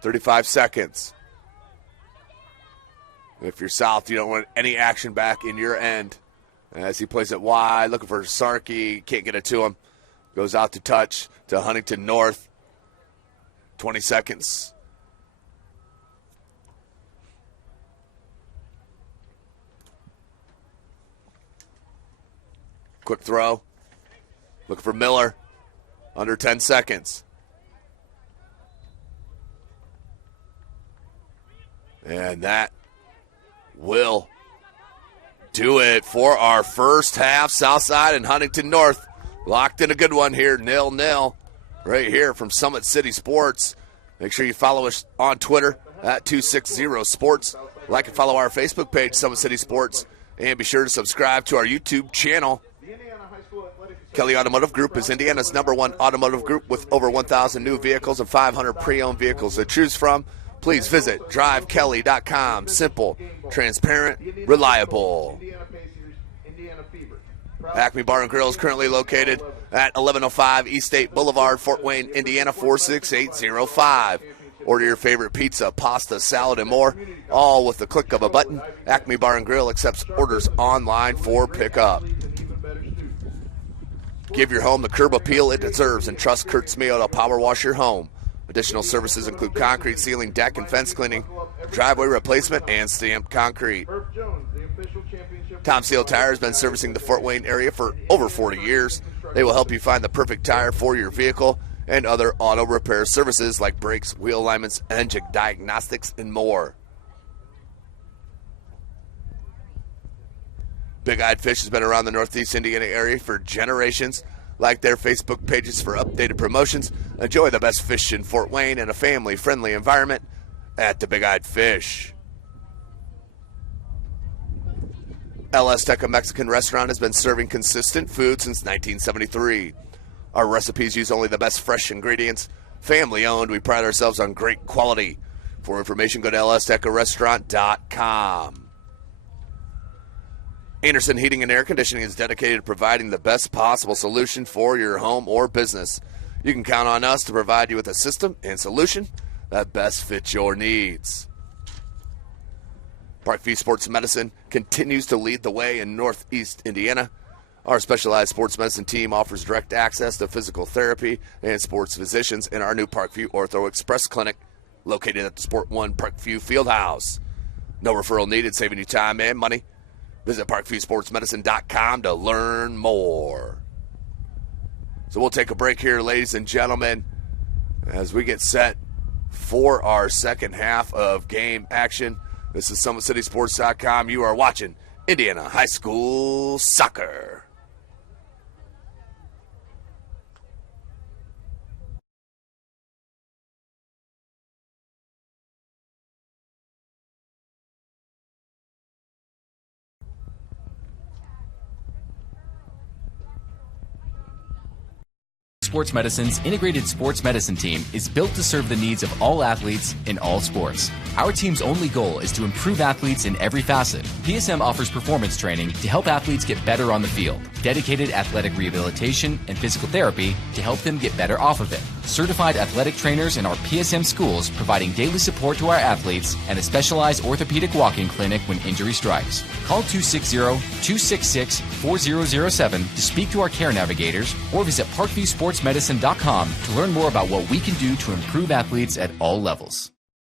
35 seconds. If you're South, you don't want any action back in your end. As he plays it wide, looking for Sarkey. Can't get it to him. Goes out to touch to Huntington North. 20 seconds. Quick throw. Looking for Miller. Under 10 seconds. And that will do it for our first half. Southside and Huntington North locked in a good one here, 0-0, right here from Summit City Sports. Make sure you follow us on Twitter at 260sports. Like and follow our Facebook page, Summit City Sports, and be sure to subscribe to our YouTube channel. Kelly Automotive Group is Indiana's #1 automotive group with over 1,000 new vehicles and 500 pre-owned vehicles to choose from. Please visit drivekelly.com. Simple, transparent, reliable. Acme Bar and Grill is currently located at 1105 East State Boulevard, Fort Wayne, Indiana 46805. Order your favorite pizza, pasta, salad, and more, all with the click of a button. Acme Bar and Grill accepts orders online for pickup. Give your home the curb appeal it deserves and trust Kurt Smeo to power wash your home. Additional services include concrete sealing, deck and fence cleaning, driveway replacement, and stamped concrete. Tom Seal Tire has been servicing the Fort Wayne area for over 40 years. They will help you find the perfect tire for your vehicle and other auto repair services like brakes, wheel alignments, engine diagnostics, and more. Big Eyed Fish has been around the Northeast Indiana area for generations. Like their Facebook pages for updated promotions. Enjoy the best fish in Fort Wayne in a family-friendly environment at the Big Eyed Fish. El Azteca Mexican Restaurant has been serving consistent food since 1973. Our recipes use only the best fresh ingredients. Family-owned, we pride ourselves on great quality. For information, go to elaztecarestaurant.com. Anderson Heating and Air Conditioning is dedicated to providing the best possible solution for your home or business. You can count on us to provide you with a system and solution that best fits your needs. Parkview Sports Medicine continues to lead the way in Northeast Indiana. Our specialized sports medicine team offers direct access to physical therapy and sports physicians in our new Parkview Ortho Express Clinic, located at the Sport 1 Parkview Fieldhouse. No referral needed, saving you time and money. Visit ParkviewSportsMedicine.com to learn more. So we'll take a break here, ladies and gentlemen, as we get set for our second half of game action. This is SummitCitySports.com. You are watching Indiana High School Soccer. Sports Medicine's integrated sports medicine team is built to serve the needs of all athletes in all sports. Our team's only goal is to improve athletes in every facet. PSM offers performance training to help athletes get better on the field, dedicated athletic rehabilitation and physical therapy to help them get better off of it, certified athletic trainers in our PSM schools providing daily support to our athletes, and a specialized orthopedic walk-in clinic when injury strikes. Call 260-266-4007 to speak to our care navigators or visit ParkviewSportsMedicine.com to learn more about what we can do to improve athletes at all levels.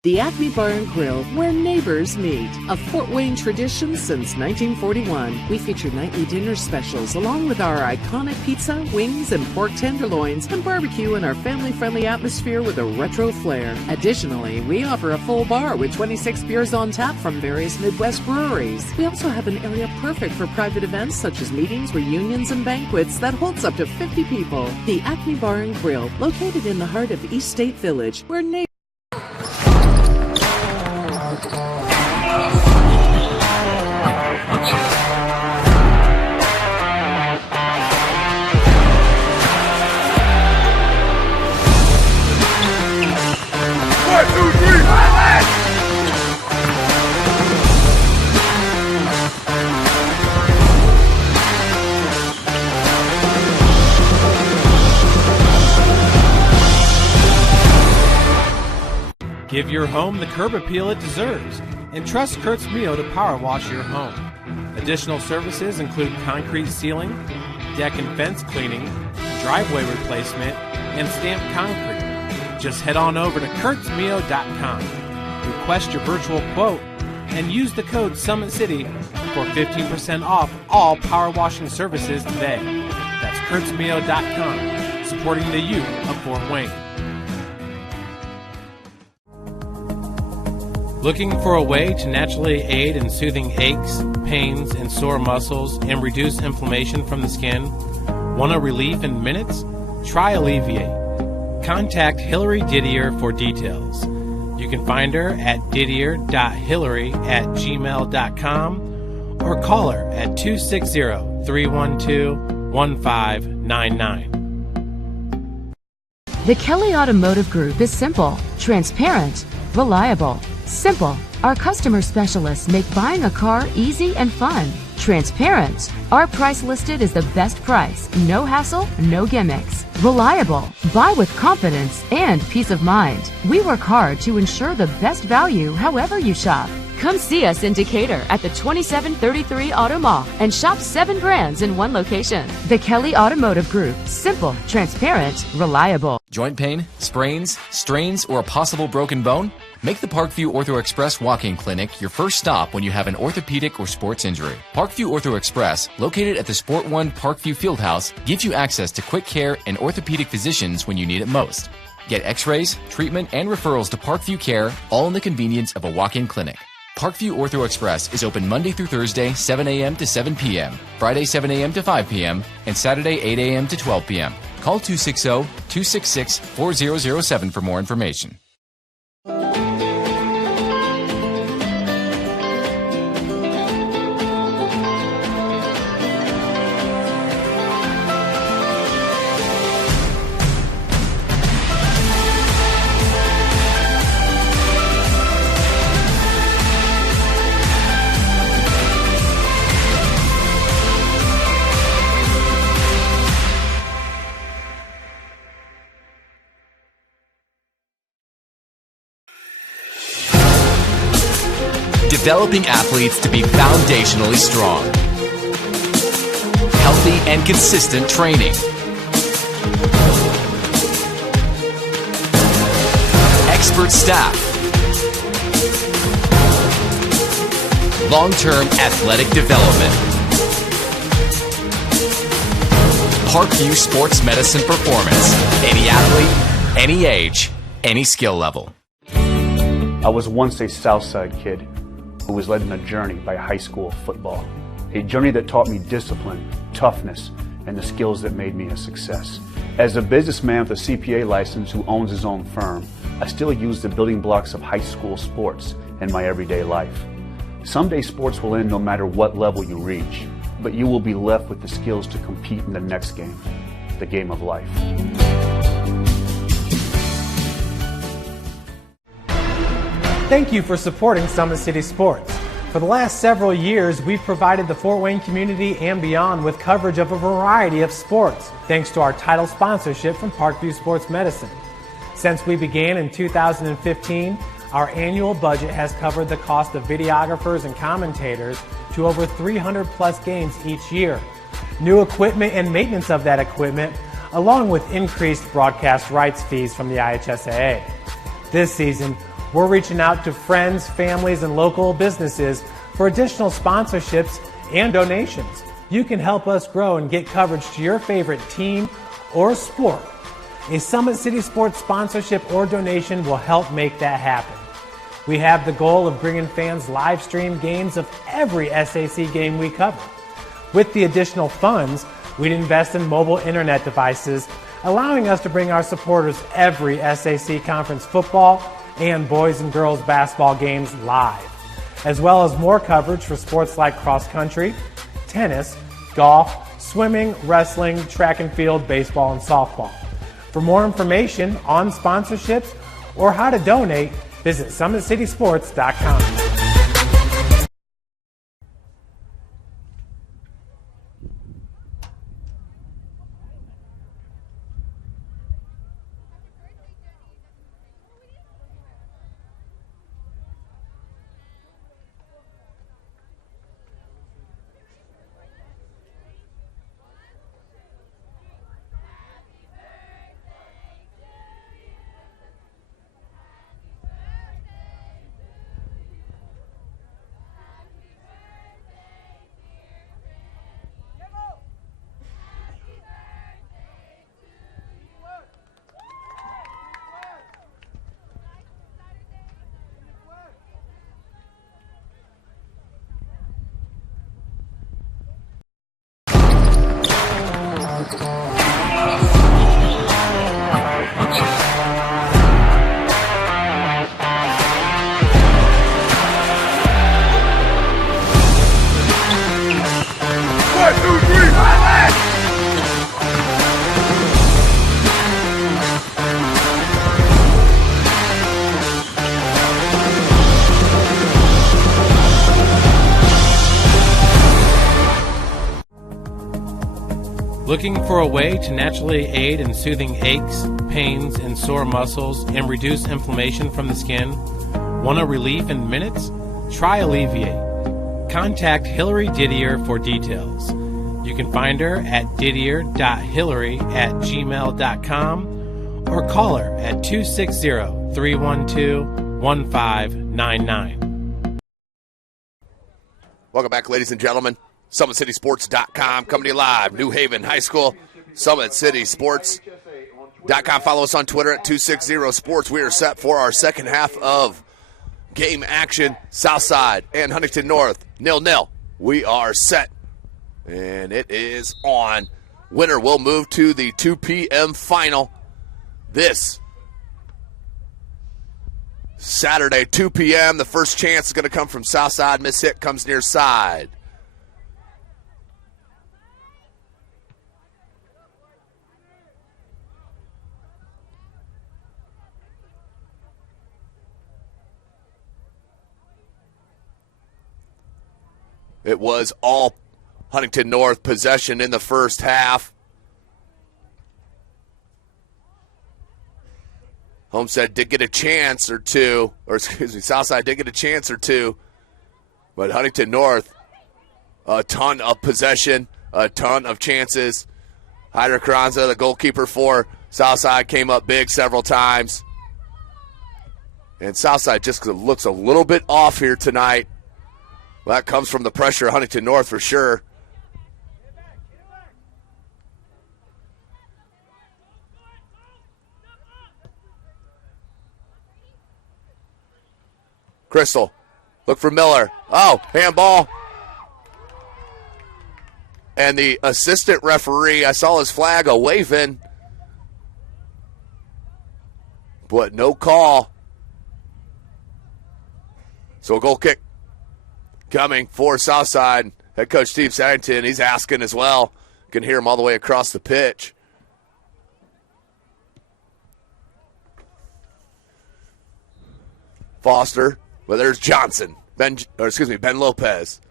The Acme Bar and Grill, where neighbors meet. A Fort Wayne tradition since 1941. We feature nightly dinner specials along with our iconic pizza, wings, and pork tenderloins, and barbecue in our family-friendly atmosphere with a retro flair. Additionally, we offer a full bar with 26 beers on tap from various Midwest breweries. We also have an area perfect for private events such as meetings, reunions, and banquets that holds up to 50 people. The Acme Bar and Grill, located in the heart of East State Village, where neighbors Give your home the curb appeal it deserves and trust Kurt's Mio to power wash your home. Additional services include concrete sealing, deck and fence cleaning, driveway replacement, and stamped concrete. Just head on over to kurtzmio.com, request your virtual quote, and use the code SummitCity for 15% off all power washing services today. That's kurtzmio.com, supporting the youth of Fort Wayne. Looking for a way to naturally aid in soothing aches, pains, and sore muscles and reduce inflammation from the skin? Want a relief in minutes? Try Alleviate. Contact Hillary Didier for details. You can find her at didier.hillary@gmail.com or call her at 260-312-1599. The Kelly Automotive Group is simple, transparent, reliable. Simple. Our customer specialists make buying a car easy and fun. Transparent. Our price listed is the best price. No hassle, no gimmicks. Reliable. Buy with confidence and peace of mind. We work hard to ensure the best value however you shop. Come see us in Decatur at the 2733 Auto Mall and shop 7 brands in one location. The Kelly Automotive Group. Simple, transparent, reliable. Joint pain, sprains, strains, or a possible broken bone? Make the Parkview Ortho Express walk-in clinic your first stop when you have an orthopedic or sports injury. Parkview Ortho Express, located at the Sport 1 Parkview Fieldhouse, gives you access to quick care and orthopedic physicians when you need it most. Get x-rays, treatment, and referrals to Parkview Care, all in the convenience of a walk-in clinic. Parkview Ortho Express is open Monday through Thursday, 7 a.m. to 7 p.m., Friday, 7 a.m. to 5 p.m., and Saturday, 8 a.m. to 12 p.m. Call 260-266-4007 for more information. developing athletes to be foundationally strong. Healthy and consistent training. Expert staff. Long-term athletic development. Parkview Sports Medicine Performance. Any athlete, any age, any skill level. I was once a Southside kid who was led on a journey by high school football. A journey that taught me discipline, toughness, and the skills that made me a success. As a businessman with a CPA license who owns his own firm, I still use the building blocks of high school sports in my everyday life. Someday sports will end no matter what level you reach, but you will be left with the skills to compete in the next game, the game of life. Thank you for supporting Summit City Sports. For the last several years, we've provided the Fort Wayne community and beyond with coverage of a variety of sports, thanks to our title sponsorship from Parkview Sports Medicine. Since we began in 2015, our annual budget has covered the cost of videographers and commentators to over 300 plus games each year. New equipment and maintenance of that equipment, along with increased broadcast rights fees from the IHSAA. This season, we're reaching out to friends, families, and local businesses for additional sponsorships and donations. You can help us grow and get coverage to your favorite team or sport. A Summit City Sports sponsorship or donation will help make that happen. We have the goal of bringing fans live stream games of every SAC game we cover. With the additional funds, we'd invest in mobile internet devices, allowing us to bring our supporters every SAC conference football and boys and girls basketball games live, as well as more coverage for sports like cross country, tennis, golf, swimming, wrestling, track and field, baseball, and softball. For more information on sponsorships or how to donate, visit SummitCitySports.com. Looking for a way to naturally aid in soothing aches, pains, and sore muscles and reduce inflammation from the skin? Want a relief in minutes? Try Alleviate. Contact Hillary Didier for details. You can find her at didier.hillary@gmail.com or call her at 260-312-1599. Welcome back, ladies and gentlemen. SummitCitySports.com coming to you live. New Haven High School, SummitCitySports.com. Follow us on Twitter at 260Sports. We are set for our second half of game action. Southside and Huntington North, 0-0. We are set, and it is on. Winner will move to the 2 p.m. final this Saturday, 2 p.m. The first chance is going to come from Southside. Miss Hit comes near side. It was all Huntington North possession in the first half. Homestead did get a chance or two, or excuse me, Southside did get a chance or two But Huntington North, a ton of possession, a ton of chances. Hyder Carranza, the goalkeeper for Southside, came up big several times. And Southside just looks a little bit off here tonight. Well, that comes from the pressure of Huntington North for sure. Crystal, look for Miller. Oh, handball. And the assistant referee, I saw his flag waving, but no call. So a goal kick coming for Southside. Head coach Steve Saddington, he's asking as well. You can hear him all the way across the pitch. Foster, well, there's Johnson. Ben Lopez.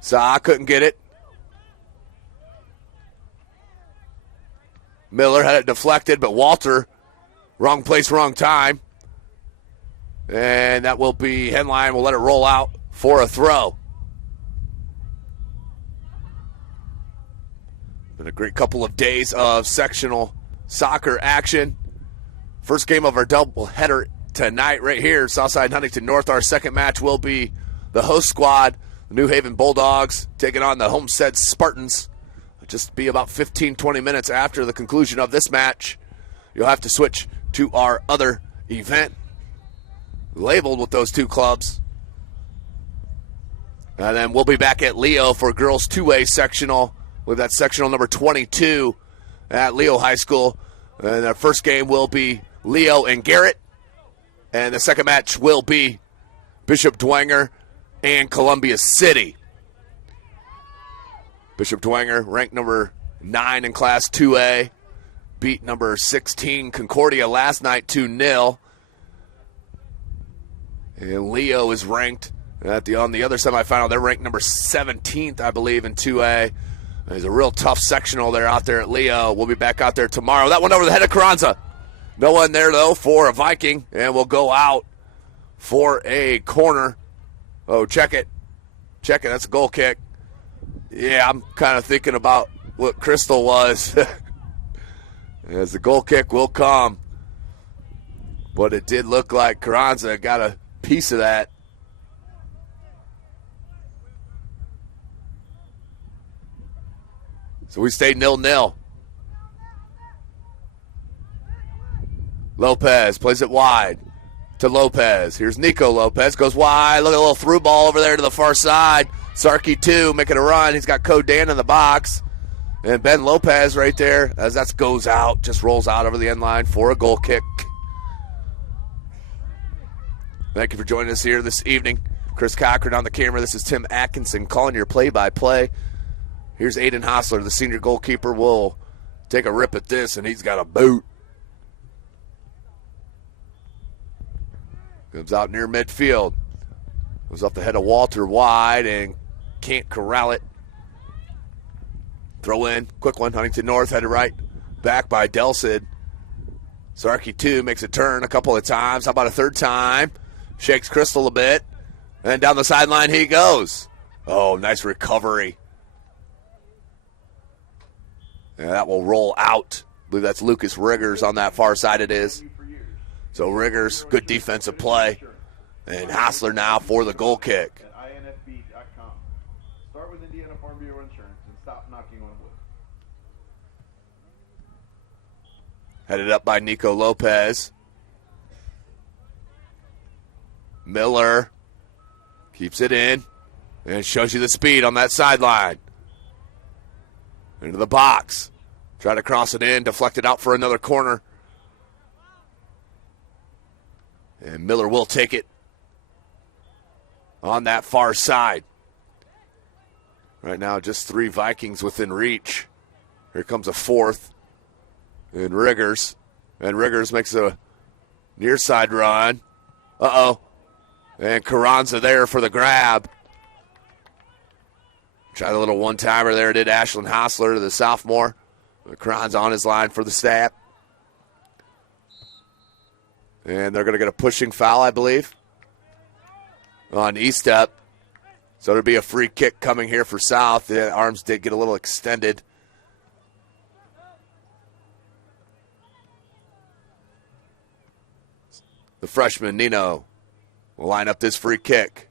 Sa couldn't get it. Miller had it deflected, but Walter, wrong place, wrong time. And that will be Henline. Will let it roll out for a throw. Been a great couple of days of sectional soccer action. First game of our doubleheader tonight right here, Southside Huntington North. Our second match will be the host squad, the New Haven Bulldogs, taking on the Homestead Spartans. It'll just be about 15-20 minutes after the conclusion of this match. You'll have to switch to our other event, labeled with those two clubs. And then we'll be back at Leo for girls 2A sectional, with that sectional number 22 at Leo High School. And our first game will be Leo and Garrett. And the second match will be Bishop Dwenger and Columbia City. Bishop Dwenger, ranked number 9 in Class 2A, beat number 16 Concordia last night 2-0. And Leo is ranked on the other semifinal. They're ranked number 17th, I believe, in 2A. There's a real tough sectional there out there at Leo. We'll be back out there tomorrow. That one over the head of Carranza. No one there, though, for a Viking. And we'll go out for a corner. Oh, check it. Check it. That's a goal kick. Yeah, I'm kind of thinking about what Crystal was. As the goal kick will come. But it did look like Carranza got a piece of that. So we stayed 0-0. Lopez plays it wide to Lopez. Here's Nico Lopez. Goes wide. Look at a little through ball over there to the far side. Sarkey, too, making a run. He's got Code Dan in the box. And Ben Lopez right there, as that goes out, just rolls out over the end line for a goal kick. Thank you for joining us here this evening. Chris Cochran on the camera. This is Tim Atkinson calling your play-by-play. Here's Aiden Hostler, the senior goalkeeper, will take a rip at this, and he's got a boot. Comes out near midfield. Goes off the head of Walter wide and can't corral it. Throw in, quick one, Huntington North, headed right back by Delsid. Sarkey, too, makes a turn a couple of times. How about a third time? Shakes Crystal a bit. And down the sideline he goes. Oh, nice recovery. And that will roll out. I believe that's Lucas Riggers on that far side it is. So Riggers, good defensive play. And Hassler now for the goal kick. At infb.com. Start with Indiana Farm Bureau Insurance and stop knocking on wood. Headed up by Nico Lopez. Miller keeps it in and shows you the speed on that sideline. Into the box. Try to cross it in, deflect it out for another corner. And Miller will take it on that far side. Right now, just 3 Vikings within reach. Here comes a fourth. And Riggers. And Riggers makes a near side run. Uh-oh. And Carranza there for the grab. Tried a little one-timer there, did Ashlyn Hostler to the sophomore. Carranza on his line for the stab. And they're going to get a pushing foul, I believe, on E-step. So it'll be a free kick coming here for South. The arms did get a little extended. The freshman, Nino, will line up this free kick.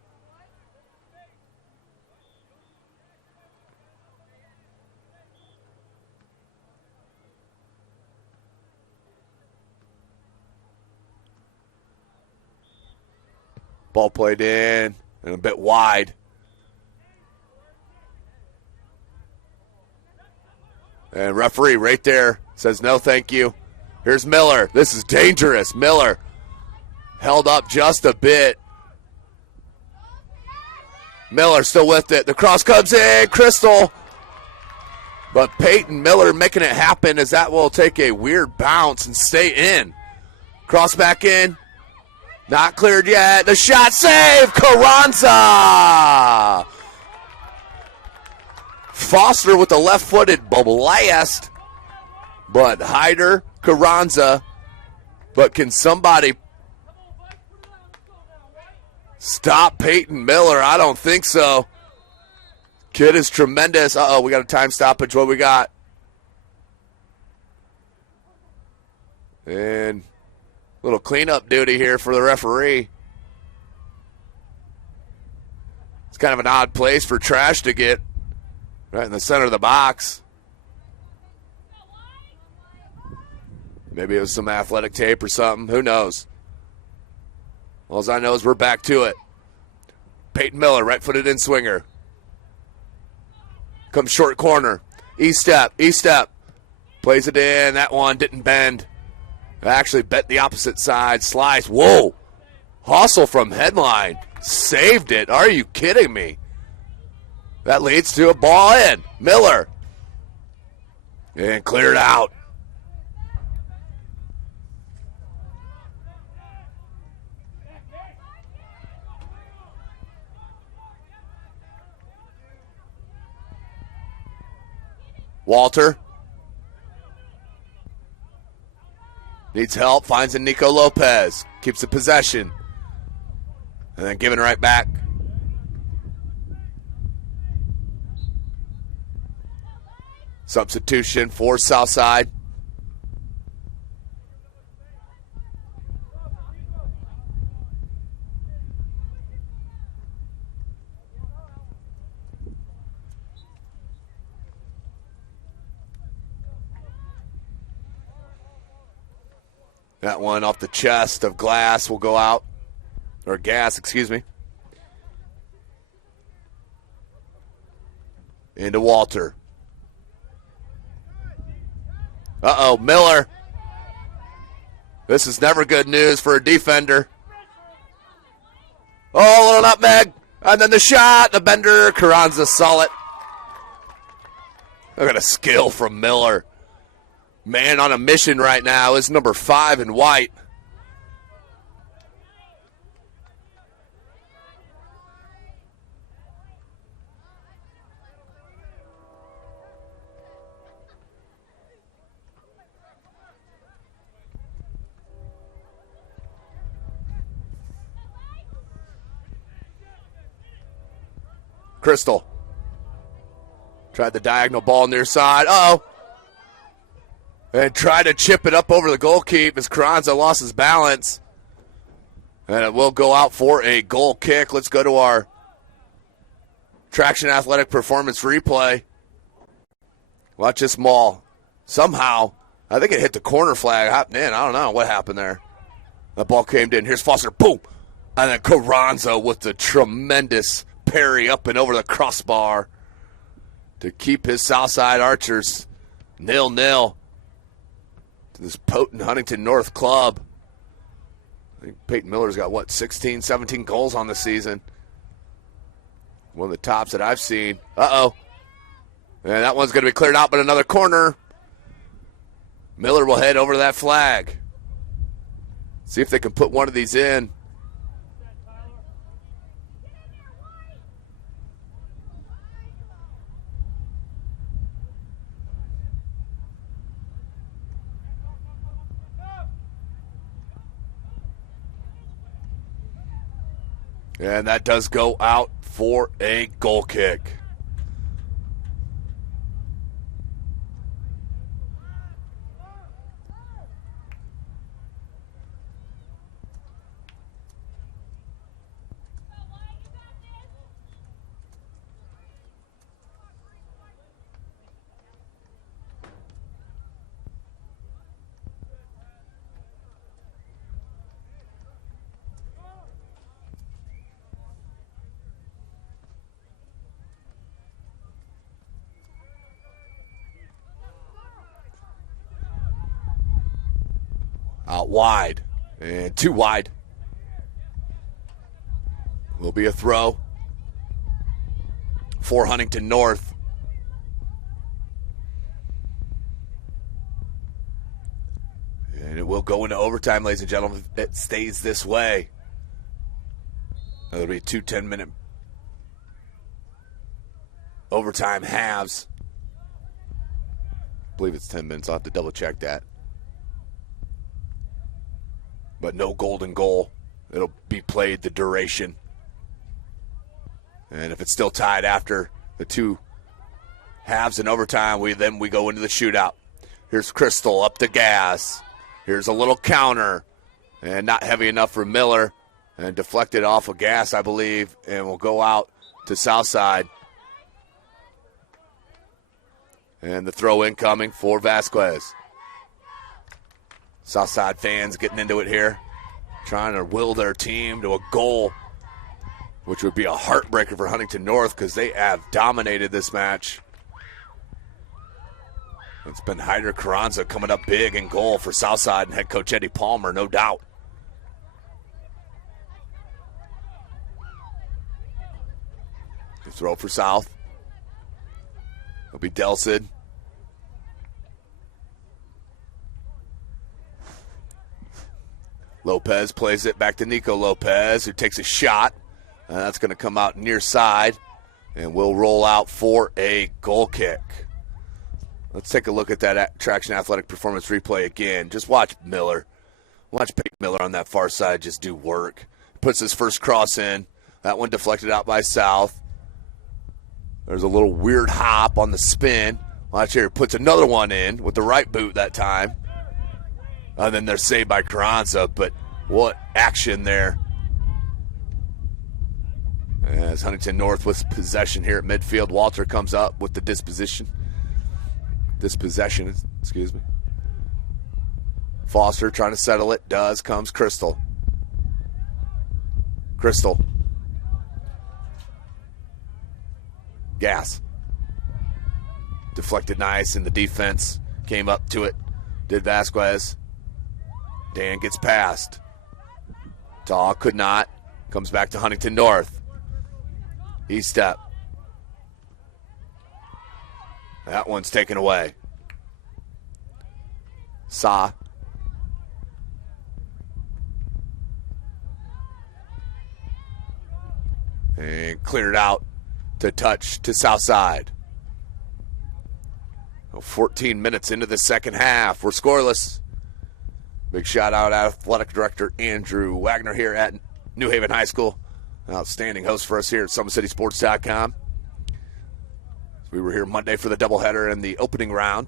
Ball played in and a bit wide. And referee right there says no thank you. Here's Miller. This is dangerous. Miller held up just a bit. Miller still with it. The cross comes in. Crystal. But Peyton Miller making it happen as that will take a weird bounce and stay in. Cross back in. Not cleared yet. The shot saved. Carranza. Foster with the left-footed blast. But Hyder, Carranza. But can somebody stop Peyton Miller? I don't think so. Kid is tremendous. Uh-oh, we got a time stoppage. What we got? And little cleanup duty here for the referee. It's kind of an odd place for trash to get. Right in the center of the box. Maybe it was some athletic tape or something. Who knows? All I know is we're back to it. Peyton Miller, right-footed in swinger. Comes short corner. E-step. Plays it in. That one didn't bend. Actually bent the opposite side. Slice. Whoa. Hustle from headline. Saved it. Are you kidding me? That leads to a ball in. Miller. And cleared out. Walter. Needs help. Finds a Nico Lopez. Keeps the possession. And then giving it right back. Substitution for Southside. That one off the chest of glass will go out. Or gas, excuse me. Into Walter. Uh-oh, Miller. This is never good news for a defender. Oh, a little nutmeg. And then the shot, the bender. Carranza saw it. Look at a skill from Miller. Man on a mission right now is number 5 in white. Crystal. Tried the diagonal ball near side. Uh-oh. And tried to chip it up over the goal keep as Carranza lost his balance. And it will go out for a goal kick. Let's go to our Traction Athletic Performance replay. Watch this maul. Somehow, I think it hit the corner flag. Hopped in. I don't know what happened there. The ball came in. Here's Foster. Boom. And then Carranza with the tremendous parry up and over the crossbar to keep his Southside Archers 0-0 to this potent Huntington North club. I think Peyton Miller's got, 16, 17 goals on the season. One of the tops that I've seen. Uh-oh. And that one's going to be cleared out, but another corner. Miller will head over to that flag. See if they can put one of these in. And that does go out for a goal kick. Out wide, and too wide. Will be a throw for Huntington North. And it will go into overtime, ladies and gentlemen, if it stays this way. It'll be 2 10-minute overtime halves. I believe it's 10 minutes. I'll have to double check that. But no golden goal. It'll be played the duration. And if it's still tied after the 2 halves in overtime, we go into the shootout. Here's Crystal up the gas. Here's a little counter. And not heavy enough for Miller. And deflected off of gas, I believe. And will go out to Southside. And the throw incoming for Vasquez. Southside fans getting into it here, trying to will their team to a goal, which would be a heartbreaker for Huntington North because they have dominated this match. It's been Hyder Carranza coming up big in goal for Southside and head coach Eddie Palmer, no doubt. The throw for South. It'll be Delsid. Lopez plays it back to Nico Lopez, who takes a shot. And that's going to come out near side. And we'll roll out for a goal kick. Let's take a look at that Traction Athletic Performance replay again. Just watch Miller. Watch Peyton Miller on that far side just do work. Puts his first cross in. That one deflected out by South. There's a little weird hop on the spin. Watch here. Puts another one in with the right boot that time. And then they're saved by Carranza, but what action there. As Huntington North with possession here at midfield. Walter comes up with the dispossession, excuse me. Foster trying to settle it. Comes Crystal. Gas. Deflected nice, and the defense came up to it. Did Vasquez. Dan gets past. Taw could not. Comes back to Huntington North. E-step. That one's taken away. Sa. And cleared out to touch to Southside. 14 minutes into the second half. We're scoreless. Big shout out Athletic Director Andrew Wagner here at New Haven High School. Outstanding host for us here at SummitCitySports.com. We were here Monday for the doubleheader in the opening round.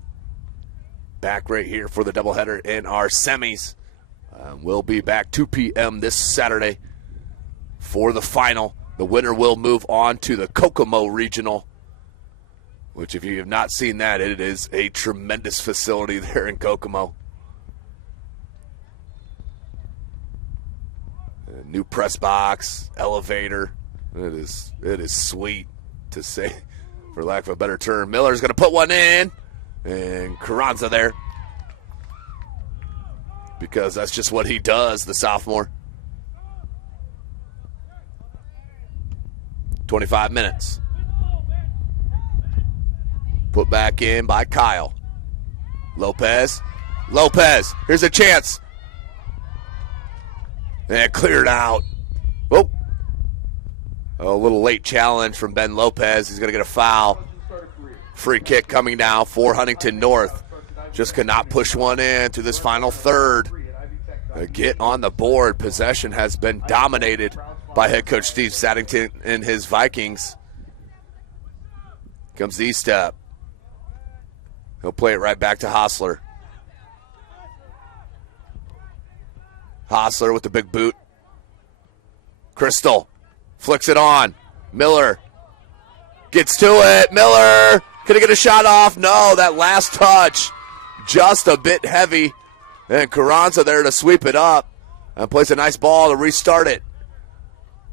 Back right here for the doubleheader in our semis. We'll be back 2 p.m. this Saturday for the final. The winner will move on to the Kokomo Regional, which if you have not seen that, it is a tremendous facility there in Kokomo. A new press box, elevator. It is sweet to say, for lack of a better term. Miller's going to put one in, and Carranza there, because that's just what he does, the sophomore. 25 minutes. Put back in by Kyle. Lopez. Here's a chance. And cleared out. Oh. A little late challenge from Ben Lopez. He's going to get a foul. Free kick coming now for Huntington North. Just could not push one in through this final third. Get on the board. Possession has been dominated by head coach Steve Saddington and his Vikings. Comes the E-step. He'll play it right back to Hostler. Hostler with the big boot. Crystal flicks it on. Miller gets to it. Miller, can he get a shot off? No, that last touch just a bit heavy. And Carranza there to sweep it up and plays a nice ball to restart it.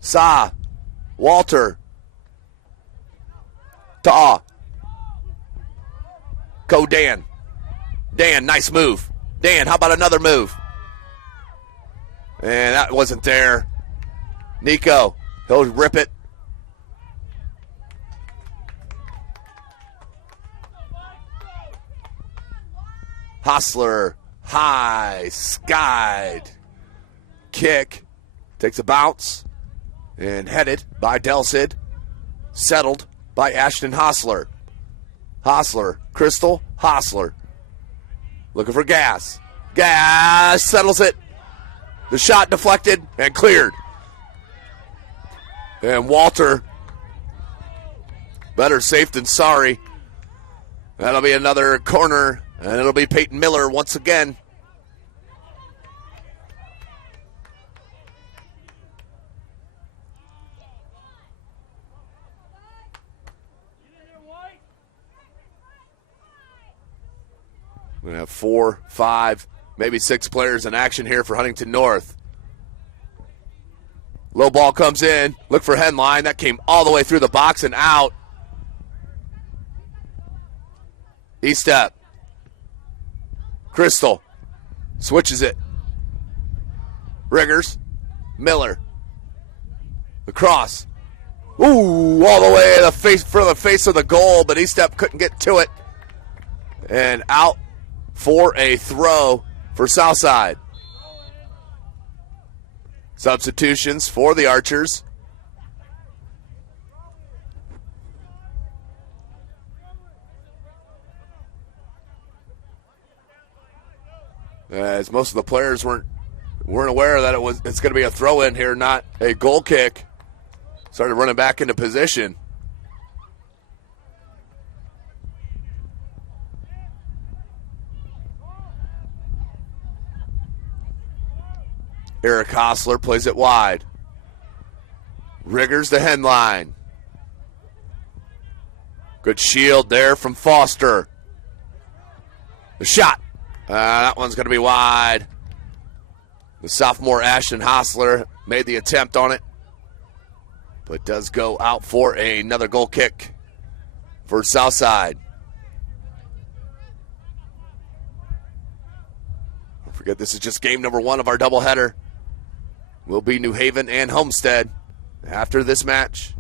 SAA, Walter, Taw. Go Dan. Dan, nice move. Dan, how about another move? And that wasn't there. Nico, he'll rip it. Hostler, high, skied. Kick, takes a bounce, and headed by Delsid. Settled by Ashton Hostler. Hostler, Crystal, Hostler. Looking for Gas. Gas settles it. The shot deflected and cleared. And Walter, better safe than sorry. That'll be another corner, and it'll be Peyton Miller once again. We're going to have 4, 5, maybe 6 players in action here for Huntington North. Low ball comes in. Look for Henline. That came all the way through the box and out. E-step. Crystal switches it. Riggers. Miller. The cross. Ooh, all the way to the face, for the face of the goal, but E-step couldn't get to it. And out for a throw for Southside. Substitutions for the Archers. As most of the players weren't aware that it's going to be a throw-in here, not a goal kick. Started running back into position. Eric Hostler plays it wide. Riggers the Henline. Good shield there from Foster. The shot. That one's going to be wide. The sophomore Ashton Hostler made the attempt on it, but does go out for another goal kick for Southside. Don't forget, this is just game number 1 of our doubleheader. Will be New Haven and Homestead after this match.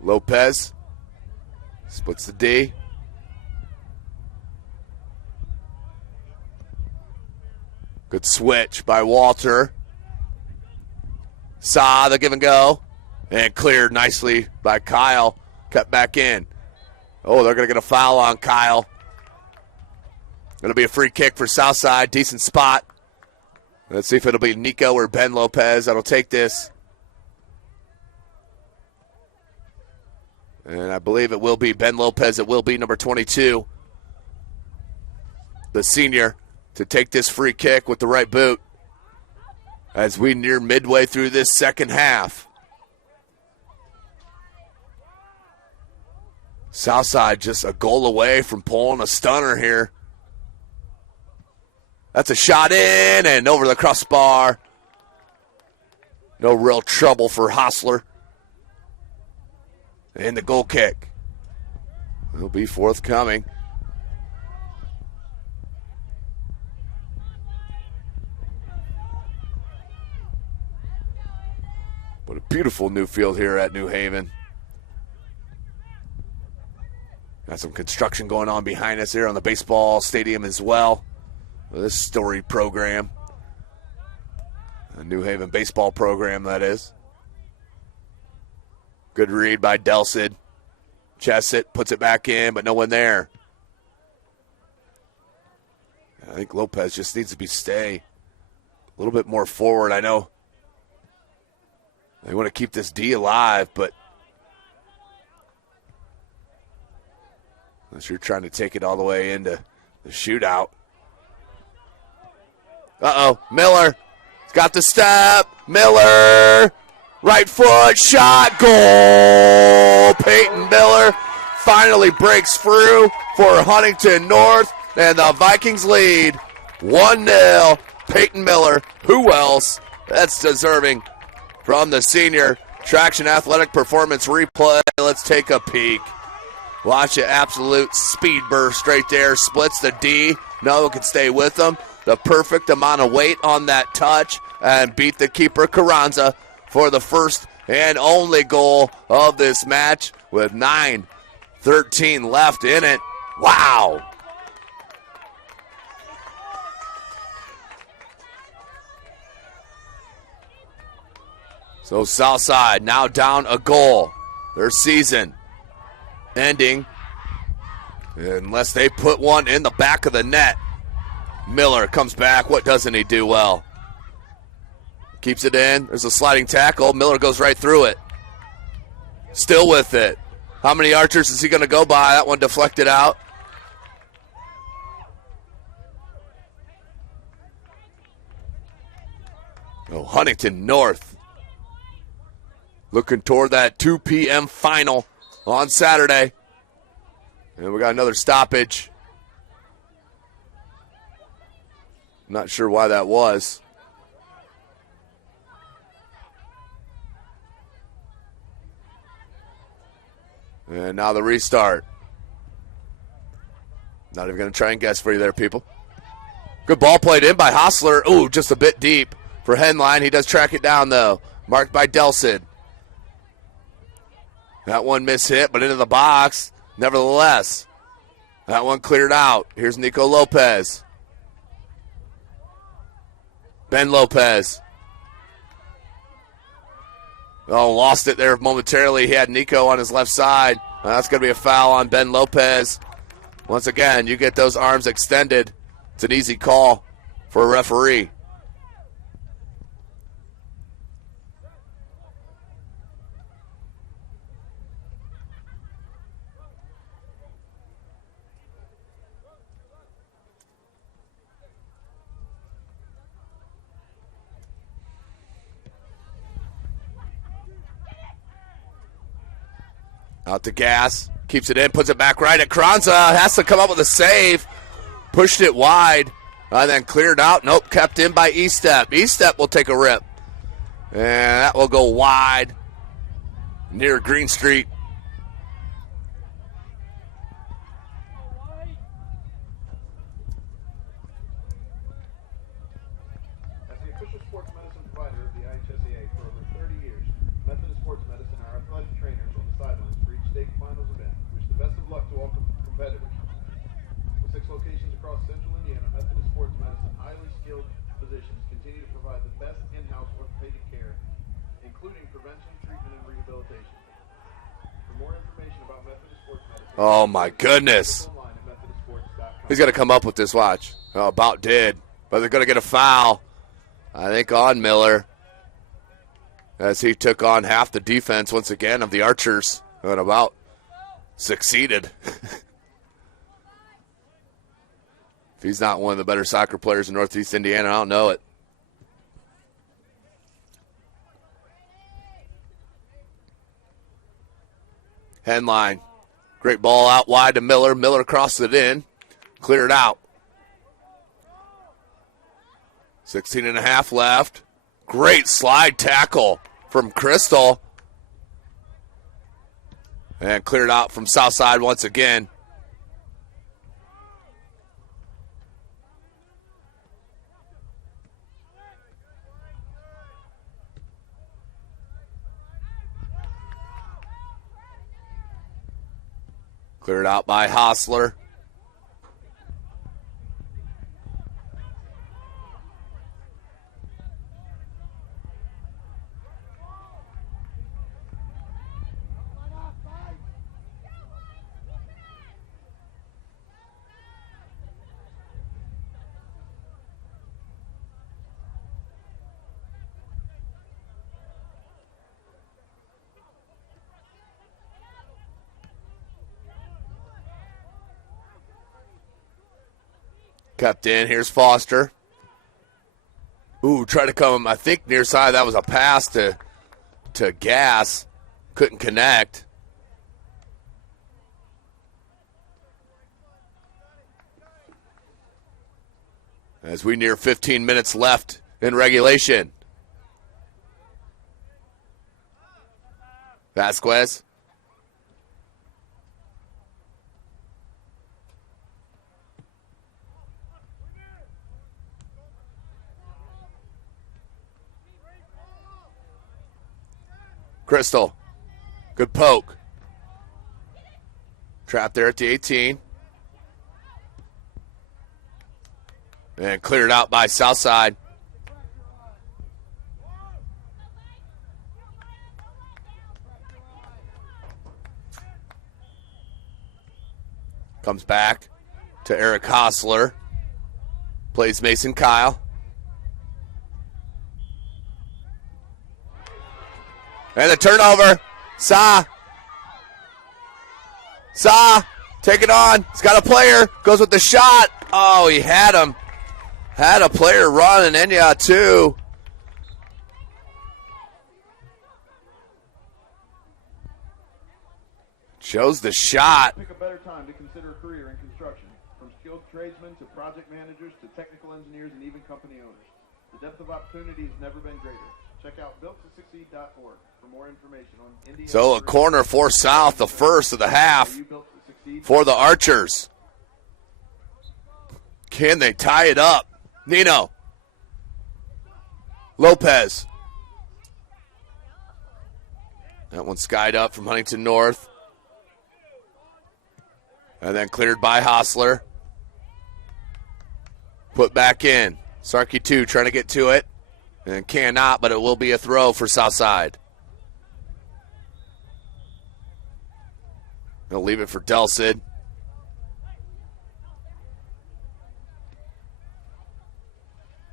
Lopez splits the D. Good switch by Walter. Saw the give and go. And cleared nicely by Kyle. Cut back in. Oh, they're going to get a foul on Kyle. Going to be a free kick for Southside. Decent spot. Let's see if it'll be Nico or Ben Lopez that'll take this. And I believe it will be Ben Lopez. It will be number 22, the senior, to take this free kick with the right boot as we near midway through this second half. Southside just a goal away from pulling a stunner here. That's a shot in and over the crossbar. No real trouble for Hostler. And the goal kick will be forthcoming. What a beautiful new field here at New Haven. Got some construction going on behind us here on the baseball stadium as well. This story program. A New Haven baseball program, that is. Good read by Delsid. Chesset puts it back in, but no one there. I think Lopez just needs to stay a little bit more forward. I know they want to keep this D alive, but unless you're trying to take it all the way into the shootout. Miller. He's got the step. Miller. Right foot. Shot. Goal. Peyton Miller finally breaks through for Huntington North. And the Vikings lead 1-0. Peyton Miller. Who else? That's deserving from the senior. Traction Athletic Performance replay. Let's take a peek. Watch it. Absolute speed burst right there. Splits the D. No one can stay with them. The perfect amount of weight on that touch. And beat the keeper Carranza for the first and only goal of this match with 9:13 left in it. Wow. So Southside now down a goal. Their season ending unless they put one in the back of the net. Miller comes back. What doesn't he do well? Keeps it in. There's a sliding tackle. Miller goes right through it. Still with it. How many archers is he going to go by? That one deflected out. Oh, Huntington North looking toward that 2 p.m. final on Saturday. And we got another stoppage. Not sure why that was. And now the restart. Not even going to try and guess for you there, people. Good ball played in by Hostler. Ooh, just a bit deep for Henline. He does track it down, though. Marked by Delson. That one mishit, but into the box. Nevertheless, that one cleared out. Here's Nico Lopez. Ben Lopez. Oh, lost it there momentarily. He had Nico on his left side. That's going to be a foul on Ben Lopez. Once again, you get those arms extended. It's an easy call for a referee. Out to Gas. Keeps it in. Puts it back right at Carranza. Has to come up with a save. Pushed it wide. And then cleared out. Nope. Kept in by Estep. Estep will take a rip. And that will go wide. Near Green Street. As the official sports medicine provider of the IHSAA for over 30 years, Methodist Sports Medicine are athletic trainers on the sidelines for each state finals event. Wish the best of luck to all competitors. With 6 locations across central Indiana, Methodist Sports Medicine highly skilled physicians continue to provide the best in-house orthopedic care, including prevention, treatment, and rehabilitation. For more information about Methodist Sports Medicine, Oh, my goodness. online at methodistsports.com. He's going to come up with this, watch. Oh, about did. But they're going to get a foul, I think, on Miller, as he took on half the defense once again of the Archers, and about succeeded. If he's not one of the better soccer players in Northeast Indiana, I don't know it. Henline. Great ball out wide to Miller. Miller crosses it in. Cleared out. 16 and a half left. Great slide tackle from Crystal. And cleared out from Southside once again. Cleared out by Hostler. Kept in. Here's Foster. Ooh, tried to come, I think, near side. That was a pass to Gass. Couldn't connect. As we near 15 minutes left in regulation. Vasquez. Crystal. Good poke. Trapped there at the 18. And cleared out by Southside. Comes back to Eric Hostler. Plays Mason Kyle. And the turnover. Sa, take it on. He's got a player. Goes with the shot. Oh, he had him. Had a player run, and Enya too. Chose the shot. Pick a better time to consider a career in construction. From skilled tradesmen to project managers to technical engineers and even company owners. The depth of opportunity has never been greater. Check out builttosucceed.org for more information on Indiana. So a corner for South, the first of the half for the Archers. Can they tie it up? Nino. Lopez. That one skied up from Huntington North. And then cleared by Hostler. Put back in. Sarkey 2 trying to get to it. And cannot, but it will be a throw for Southside. They'll leave it for Delsid.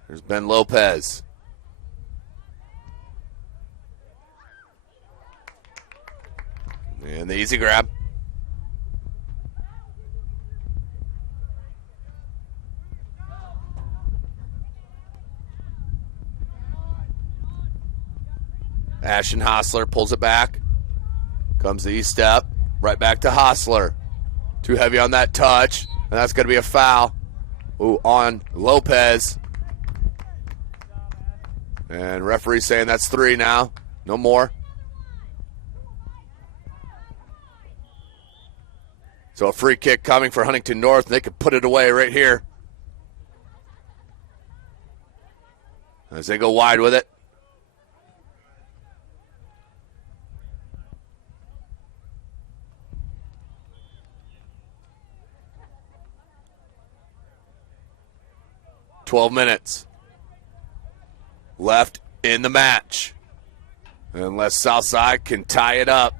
There's Ben Lopez. And the easy grab. Ashton Hostler pulls it back. Comes the east step. Right back to Hostler. Too heavy on that touch. And that's going to be a foul. Ooh, on Lopez. And referee saying that's 3 now. No more. So a free kick coming for Huntington North. They could put it away right here. As they go wide with it. $12 minutes left in the match. Unless Southside can tie it up.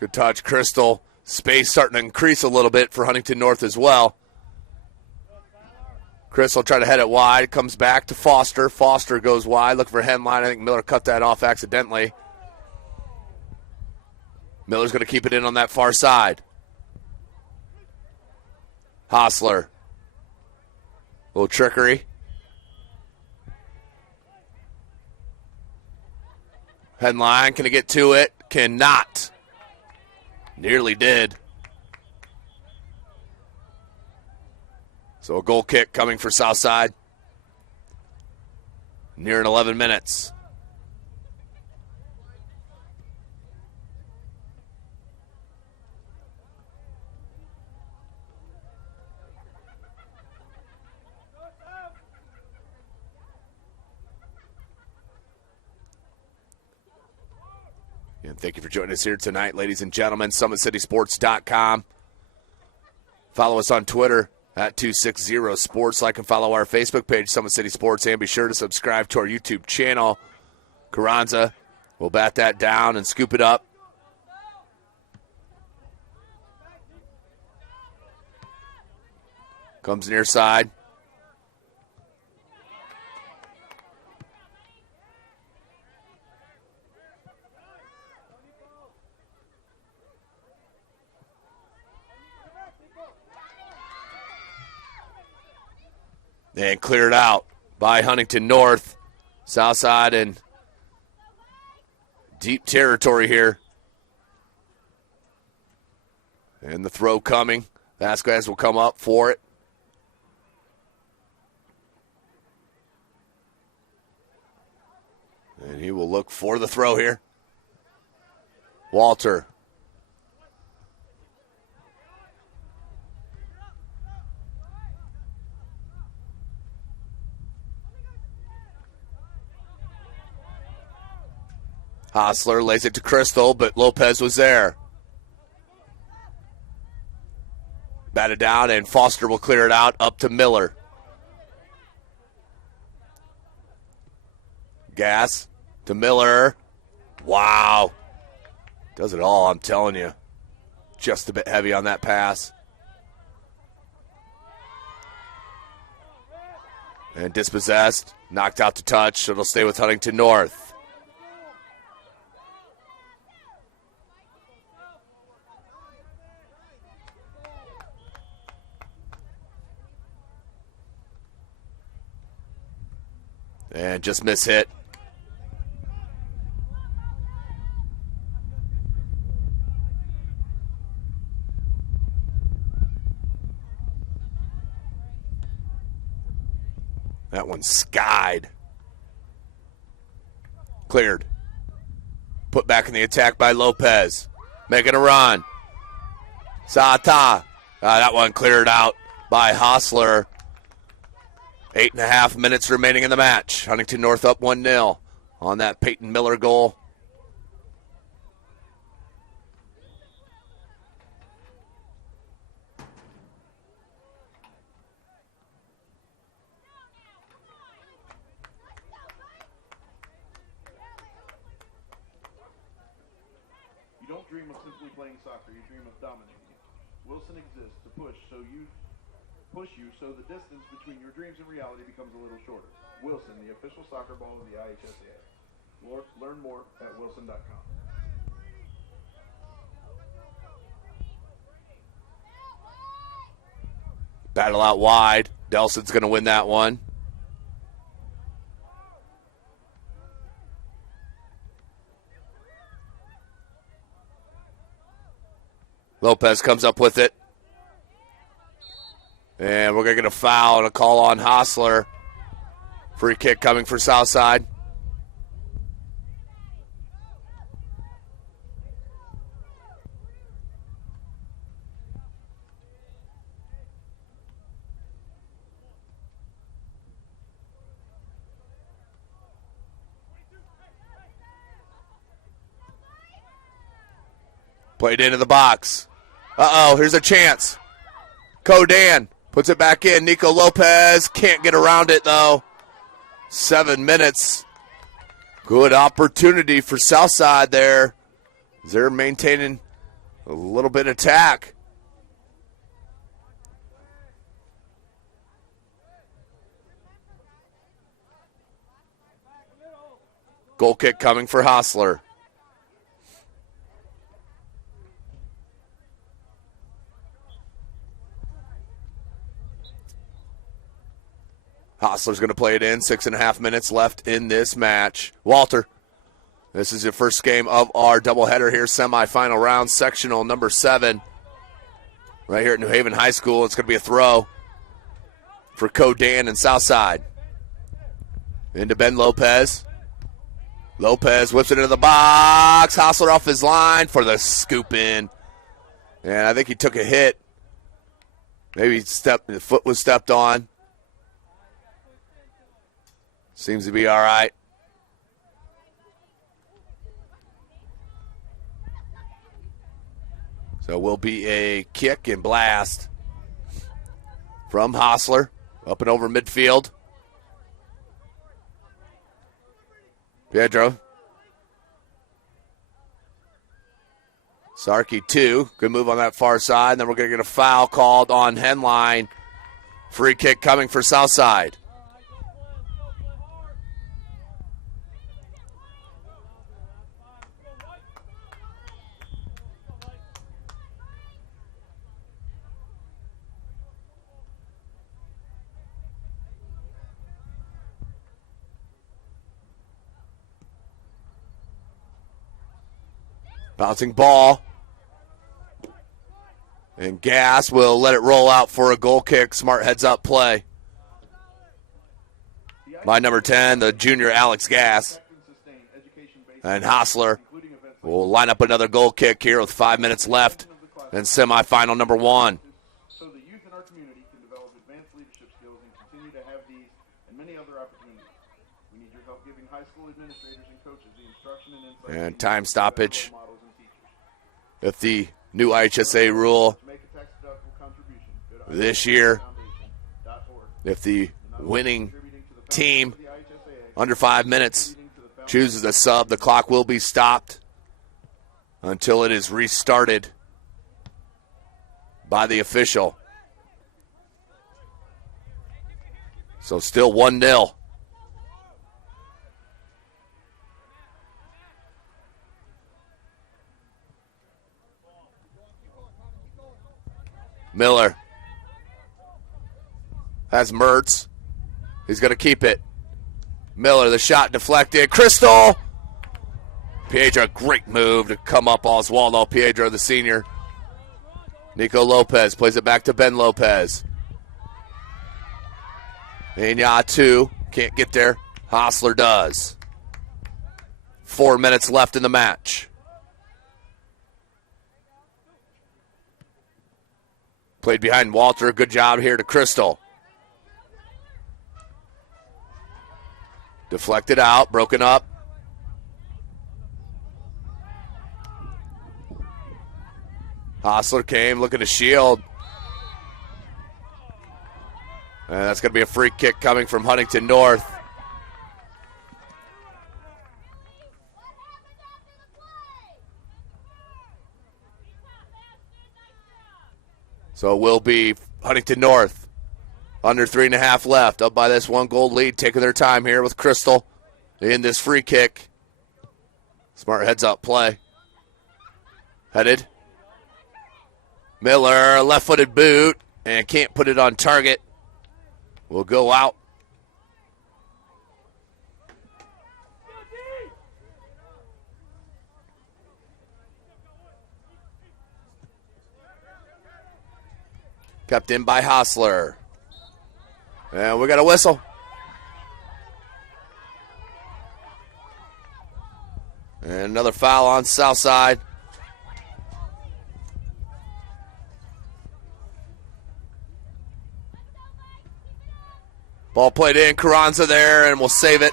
Good touch, Crystal. Space starting to increase a little bit for Huntington North as well. Crystal trying to head it wide. Comes back to Foster. Foster goes wide. Looking for Henline. I think Miller cut that off accidentally. Miller's going to keep it in on that far side. Hostler. A little trickery. Henline, can he get to it? Cannot. Nearly did. So a goal kick coming for Southside. Nearing 11 minutes. And thank you for joining us here tonight, ladies and gentlemen. SummitCitySports.com. Follow us on Twitter at 260sports. Like and follow our Facebook page, Summit City Sports, and be sure to subscribe to our YouTube channel. Carranza will bat that down and scoop it up. Comes near side. And cleared out by Huntington North. Southside in deep territory here. And the throw coming. Vasquez will come up for it. And he will look for the throw here. Walter. Hostler lays it to Crystal, but Lopez was there. Batted down, and Foster will clear it out up to Miller. Gas to Miller. Wow. Does it all, I'm telling you. Just a bit heavy on that pass. And dispossessed. Knocked out to touch, so it'll stay with Huntington North. And just miss hit. That one skied. Cleared. Put back in the attack by Lopez. Making a run. Sata. That one cleared out by Hostler. 8.5 minutes remaining in the match. Huntington North up 1-0 on that Peyton Miller goal. You don't dream of simply playing soccer, you dream of dominating it. Wilson exists to push you so the distance between your dreams and reality becomes a little shorter. Wilson, the official soccer ball of the IHSAA. Learn more at wilson.com. Battle out wide. Delson's going to win that one. Lopez comes up with it. And we're going to get a foul and a call on Hostler. Free kick coming for Southside. Played into the box. Uh-oh, here's a chance. Codan puts it back in. Nico Lopez can't get around it, though. 7 minutes. Good opportunity for Southside there. They're maintaining a little bit of attack. Goal kick coming for Hostler. Hostler's going to play it in. 6.5 minutes left in this match. Walter, this is your first game of our doubleheader here, semifinal round, sectional number 7. Right here at New Haven High School. It's going to be a throw for Codan and Southside. Into Ben Lopez. Lopez whips it into the box. Hostler off his line for the scoop in. And I think he took a hit. Maybe the foot was stepped on. Seems to be all right. So will be a kick and blast from Hostler up and over midfield. Pedro. Sarkey 2. Good move on that far side. And then we're going to get a foul called on Henline. Free kick coming for Southside. Bouncing ball. And Gass will let it roll out for a goal kick. Smart heads up play by number 10, the junior Alex Gass. And Hostler will line up another goal kick here with 5 minutes left in semifinal number 1. So the youth in our community can develop advanced leadership skills and continue to have these and many other opportunities. We need your help giving high school administrators and coaches the instruction and insight. And time stoppage. If the new IHSAA rule this year, if the winning team under 5 minutes chooses a sub, the clock will be stopped until it is restarted by the official. So still 1-0. Miller has Mertz. He's going to keep it. Miller, the shot deflected. Crystal. Piedra, great move to come up Oswaldo Piedra, the senior. Nico Lopez plays it back to Ben Lopez. Iñatu can't get there. Hostler does. 4 minutes left in the match. Played behind Walter. Good job here to Crystal. Deflected out, broken up. Hostler came looking to shield. And that's going to be a free kick coming from Huntington North. So it will be Huntington North. Under 3.5 left. Up by this 1-goal lead. Taking their time here with Crystal in this free kick. Smart heads up play. Headed. Miller, left-footed boot. And can't put it on target. Will go out. Kept in by Hostler. And we got a whistle. And another foul on Southside. Ball played in. Carranza there, and we'll save it.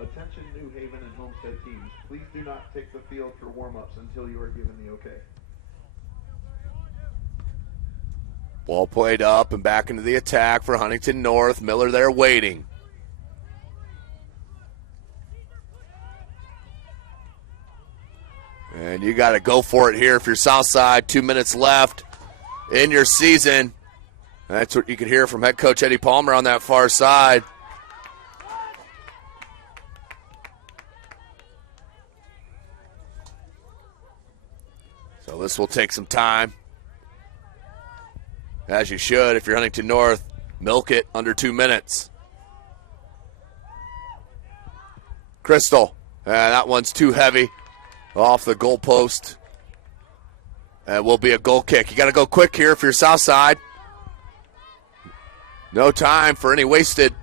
Attention New Haven and Homestead teams. Please do not take the field for warm-ups until you are given the okay. Ball played up and back into the attack for Huntington North. Miller there waiting. And you got to go for it here if you're Southside. 2 minutes left in your season. That's what you can hear from head coach Eddie Palmer on that far side. So this will take some time. As you should if you're Huntington North. Milk it under 2 minutes. Crystal. That one's too heavy. Off the goal post. And will be a goal kick. You got to go quick here if you're Southside. No time for any wasted.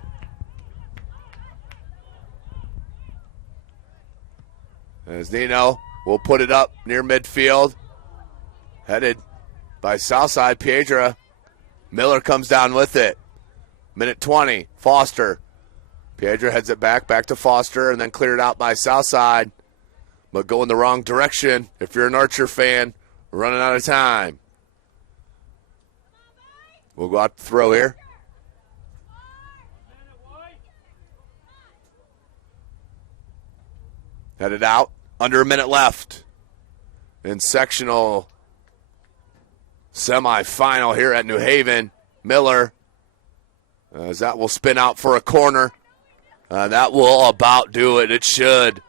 As Nino will put it up near midfield. Headed by Southside Piedra. Miller comes down with it. Minute 20. Foster. Piedra heads it back to Foster, and then cleared out by Southside. But going the wrong direction if you're an Archer fan. Running out of time. We'll go out to throw here. Headed out. Under a minute left. In sectional semifinal here at New Haven. Miller, as that will spin out for a corner. That will about do it. It should.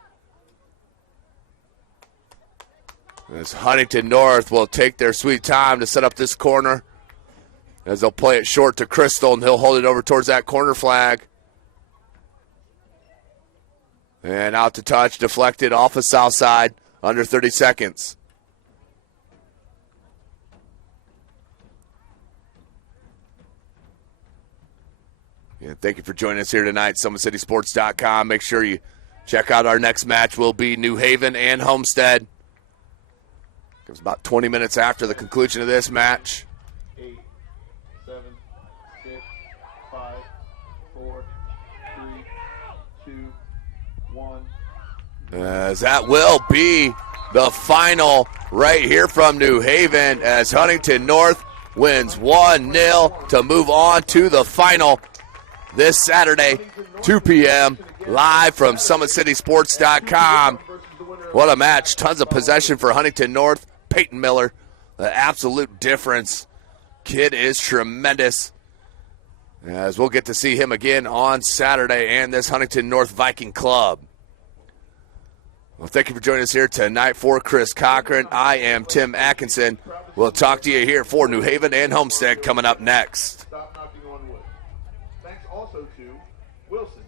As Huntington North will take their sweet time to set up this corner. As they'll play it short to Crystal, and he'll hold it over towards that corner flag. And out to touch, deflected off of south side, under 30 seconds. And thank you for joining us here tonight, SummitCitySports.com. Make sure you check out our next match. Will be New Haven and Homestead. It was about 20 minutes after the conclusion of this match. 8, 7, 6, 5, 4, 3, 2, 1. As that will be the final right here from New Haven as Huntington North wins 1-0 to move on to the final this Saturday, 2 p.m., live from SummitCitySports.com. What a match. Tons of possession for Huntington North. Peyton Miller, the absolute difference. Kid is tremendous. As we'll get to see him again on Saturday and this Huntington North Viking club. Well, thank you for joining us here tonight. For Chris Cochran, I am Tim Atkinson. We'll talk to you here for New Haven and Homestead coming up next. Stop knocking on wood. Thanks also to Wilson.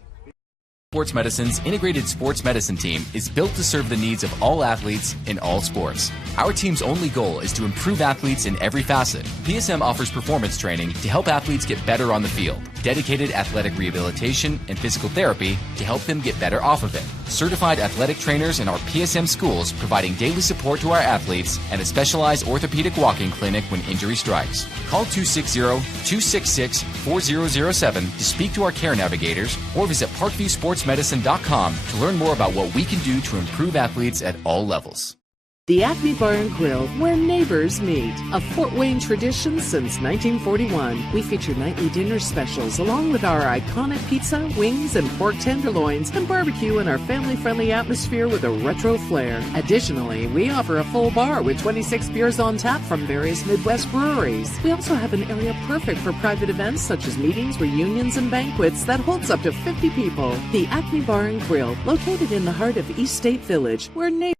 Sports Medicine's integrated sports medicine team is built to serve the needs of all athletes in all sports. Our team's only goal is to improve athletes in every facet. PSM offers performance training to help athletes get better on the field, dedicated athletic rehabilitation and physical therapy to help them get better off of it, certified athletic trainers in our PSM schools providing daily support to our athletes, and a specialized orthopedic walking clinic when injury strikes. Call 260-266-4007 to speak to our care navigators or visit parkviewsportsmedicine.com to learn more about what we can do to improve athletes at all levels. The Acme Bar and Grill, where neighbors meet. A Fort Wayne tradition since 1941. We feature nightly dinner specials along with our iconic pizza, wings, and pork tenderloins, and barbecue in our family-friendly atmosphere with a retro flair. Additionally, we offer a full bar with 26 beers on tap from various Midwest breweries. We also have an area perfect for private events such as meetings, reunions, and banquets that holds up to 50 people. The Acme Bar and Grill, located in the heart of East State Village, where neighbors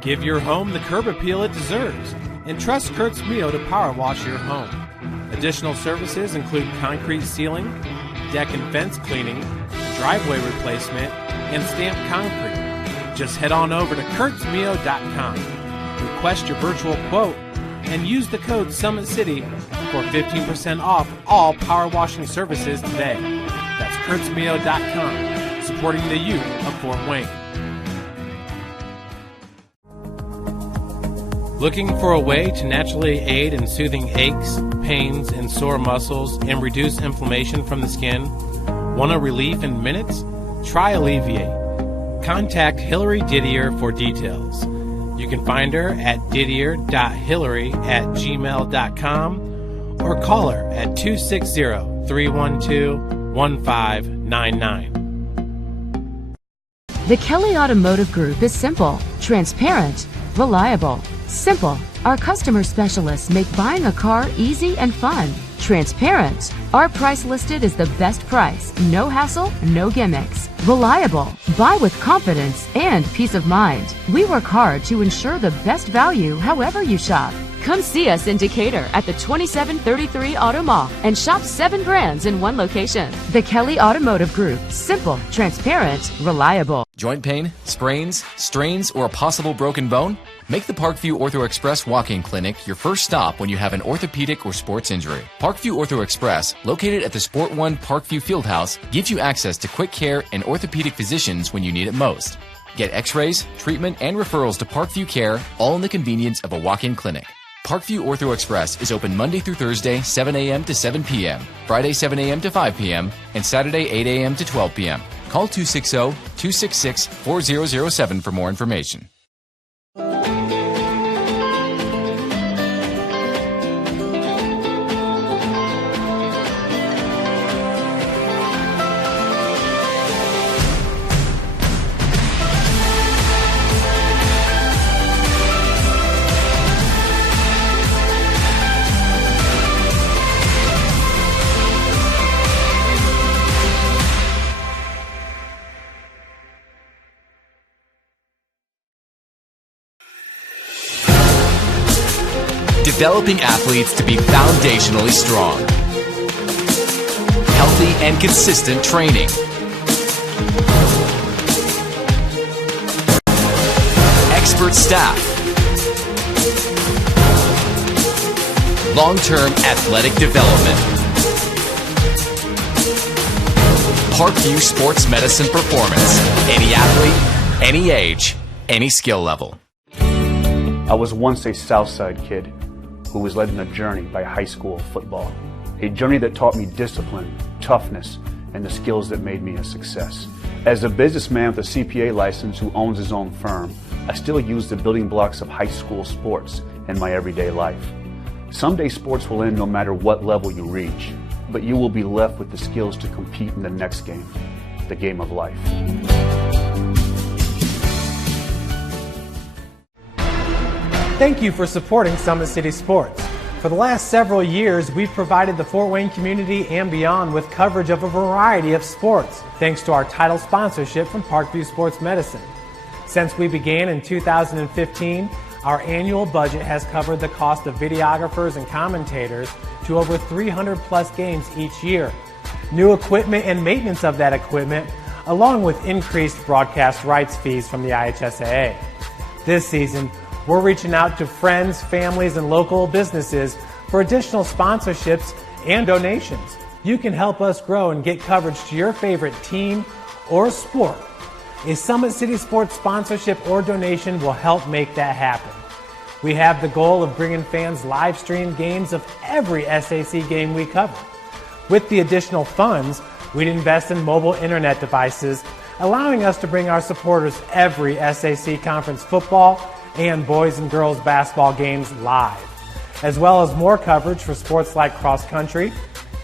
Give your home the curb appeal it deserves and trust Kurt's Mio to power wash your home. Additional services include concrete sealing, deck and fence cleaning, driveway replacement, and stamped concrete. Just head on over to kurtzmio.com, request your virtual quote, and use the code SummitCity for 15% off all power washing services today. That's kurtzmio.com, supporting the youth of Fort Wayne. Looking for a way to naturally aid in soothing aches, pains, and sore muscles and reduce inflammation from the skin? Want a relief in minutes? Try Alleviate. Contact Hillary Didier for details. You can find her at didier.hillary@gmail.com or call her at 260-312-1599. The Kelly Automotive Group is simple, transparent, reliable. Simple. Our customer specialists make buying a car easy and fun. Transparent. Our price listed is the best price. No hassle, no gimmicks. Reliable. Buy with confidence and peace of mind. We work hard to ensure the best value however you shop. Come see us in Decatur at the 2733 Auto Mall and shop 7 brands in one location. The Kelly Automotive Group. Simple, transparent, reliable. Joint pain, sprains, strains, or a possible broken bone? Make the Parkview Ortho Express walk-in clinic your first stop when you have an orthopedic or sports injury. Parkview Ortho Express, located at the Sport One Parkview Fieldhouse, gives you access to quick care and orthopedic physicians when you need it most. Get x-rays, treatment, and referrals to Parkview Care, all in the convenience of a walk-in clinic. Parkview Ortho Express is open Monday through Thursday, 7 a.m. to 7 p.m., Friday, 7 a.m. to 5 p.m., and Saturday, 8 a.m. to 12 p.m. Call 260-266-4007 for more information. developing athletes to be foundationally strong. Healthy and consistent training. Expert staff. Long-term athletic development. Parkview Sports Medicine Performance. Any athlete, any age, any skill level. I was once a Southside kid who was led on a journey by high school football. A journey that taught me discipline, toughness, and the skills that made me a success. As a businessman with a CPA license who owns his own firm, I still use the building blocks of high school sports in my everyday life. Someday sports will end no matter what level you reach, but you will be left with the skills to compete in the next game, the game of life. Thank you for supporting Summit City Sports. For the last several years, we've provided the Fort Wayne community and beyond with coverage of a variety of sports, thanks to our title sponsorship from Parkview Sports Medicine. Since we began in 2015, our annual budget has covered the cost of videographers and commentators to over 300 plus games each year. New equipment and maintenance of that equipment, along with increased broadcast rights fees from the IHSAA. This season, we're reaching out to friends, families, and local businesses for additional sponsorships and donations. You can help us grow and get coverage to your favorite team or sport. A Summit City Sports sponsorship or donation will help make that happen. We have the goal of bringing fans live stream games of every SAC game we cover. With the additional funds, we'd invest in mobile internet devices, allowing us to bring our supporters every SAC conference football and boys and girls basketball games live, as well as more coverage for sports like cross country,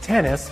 tennis,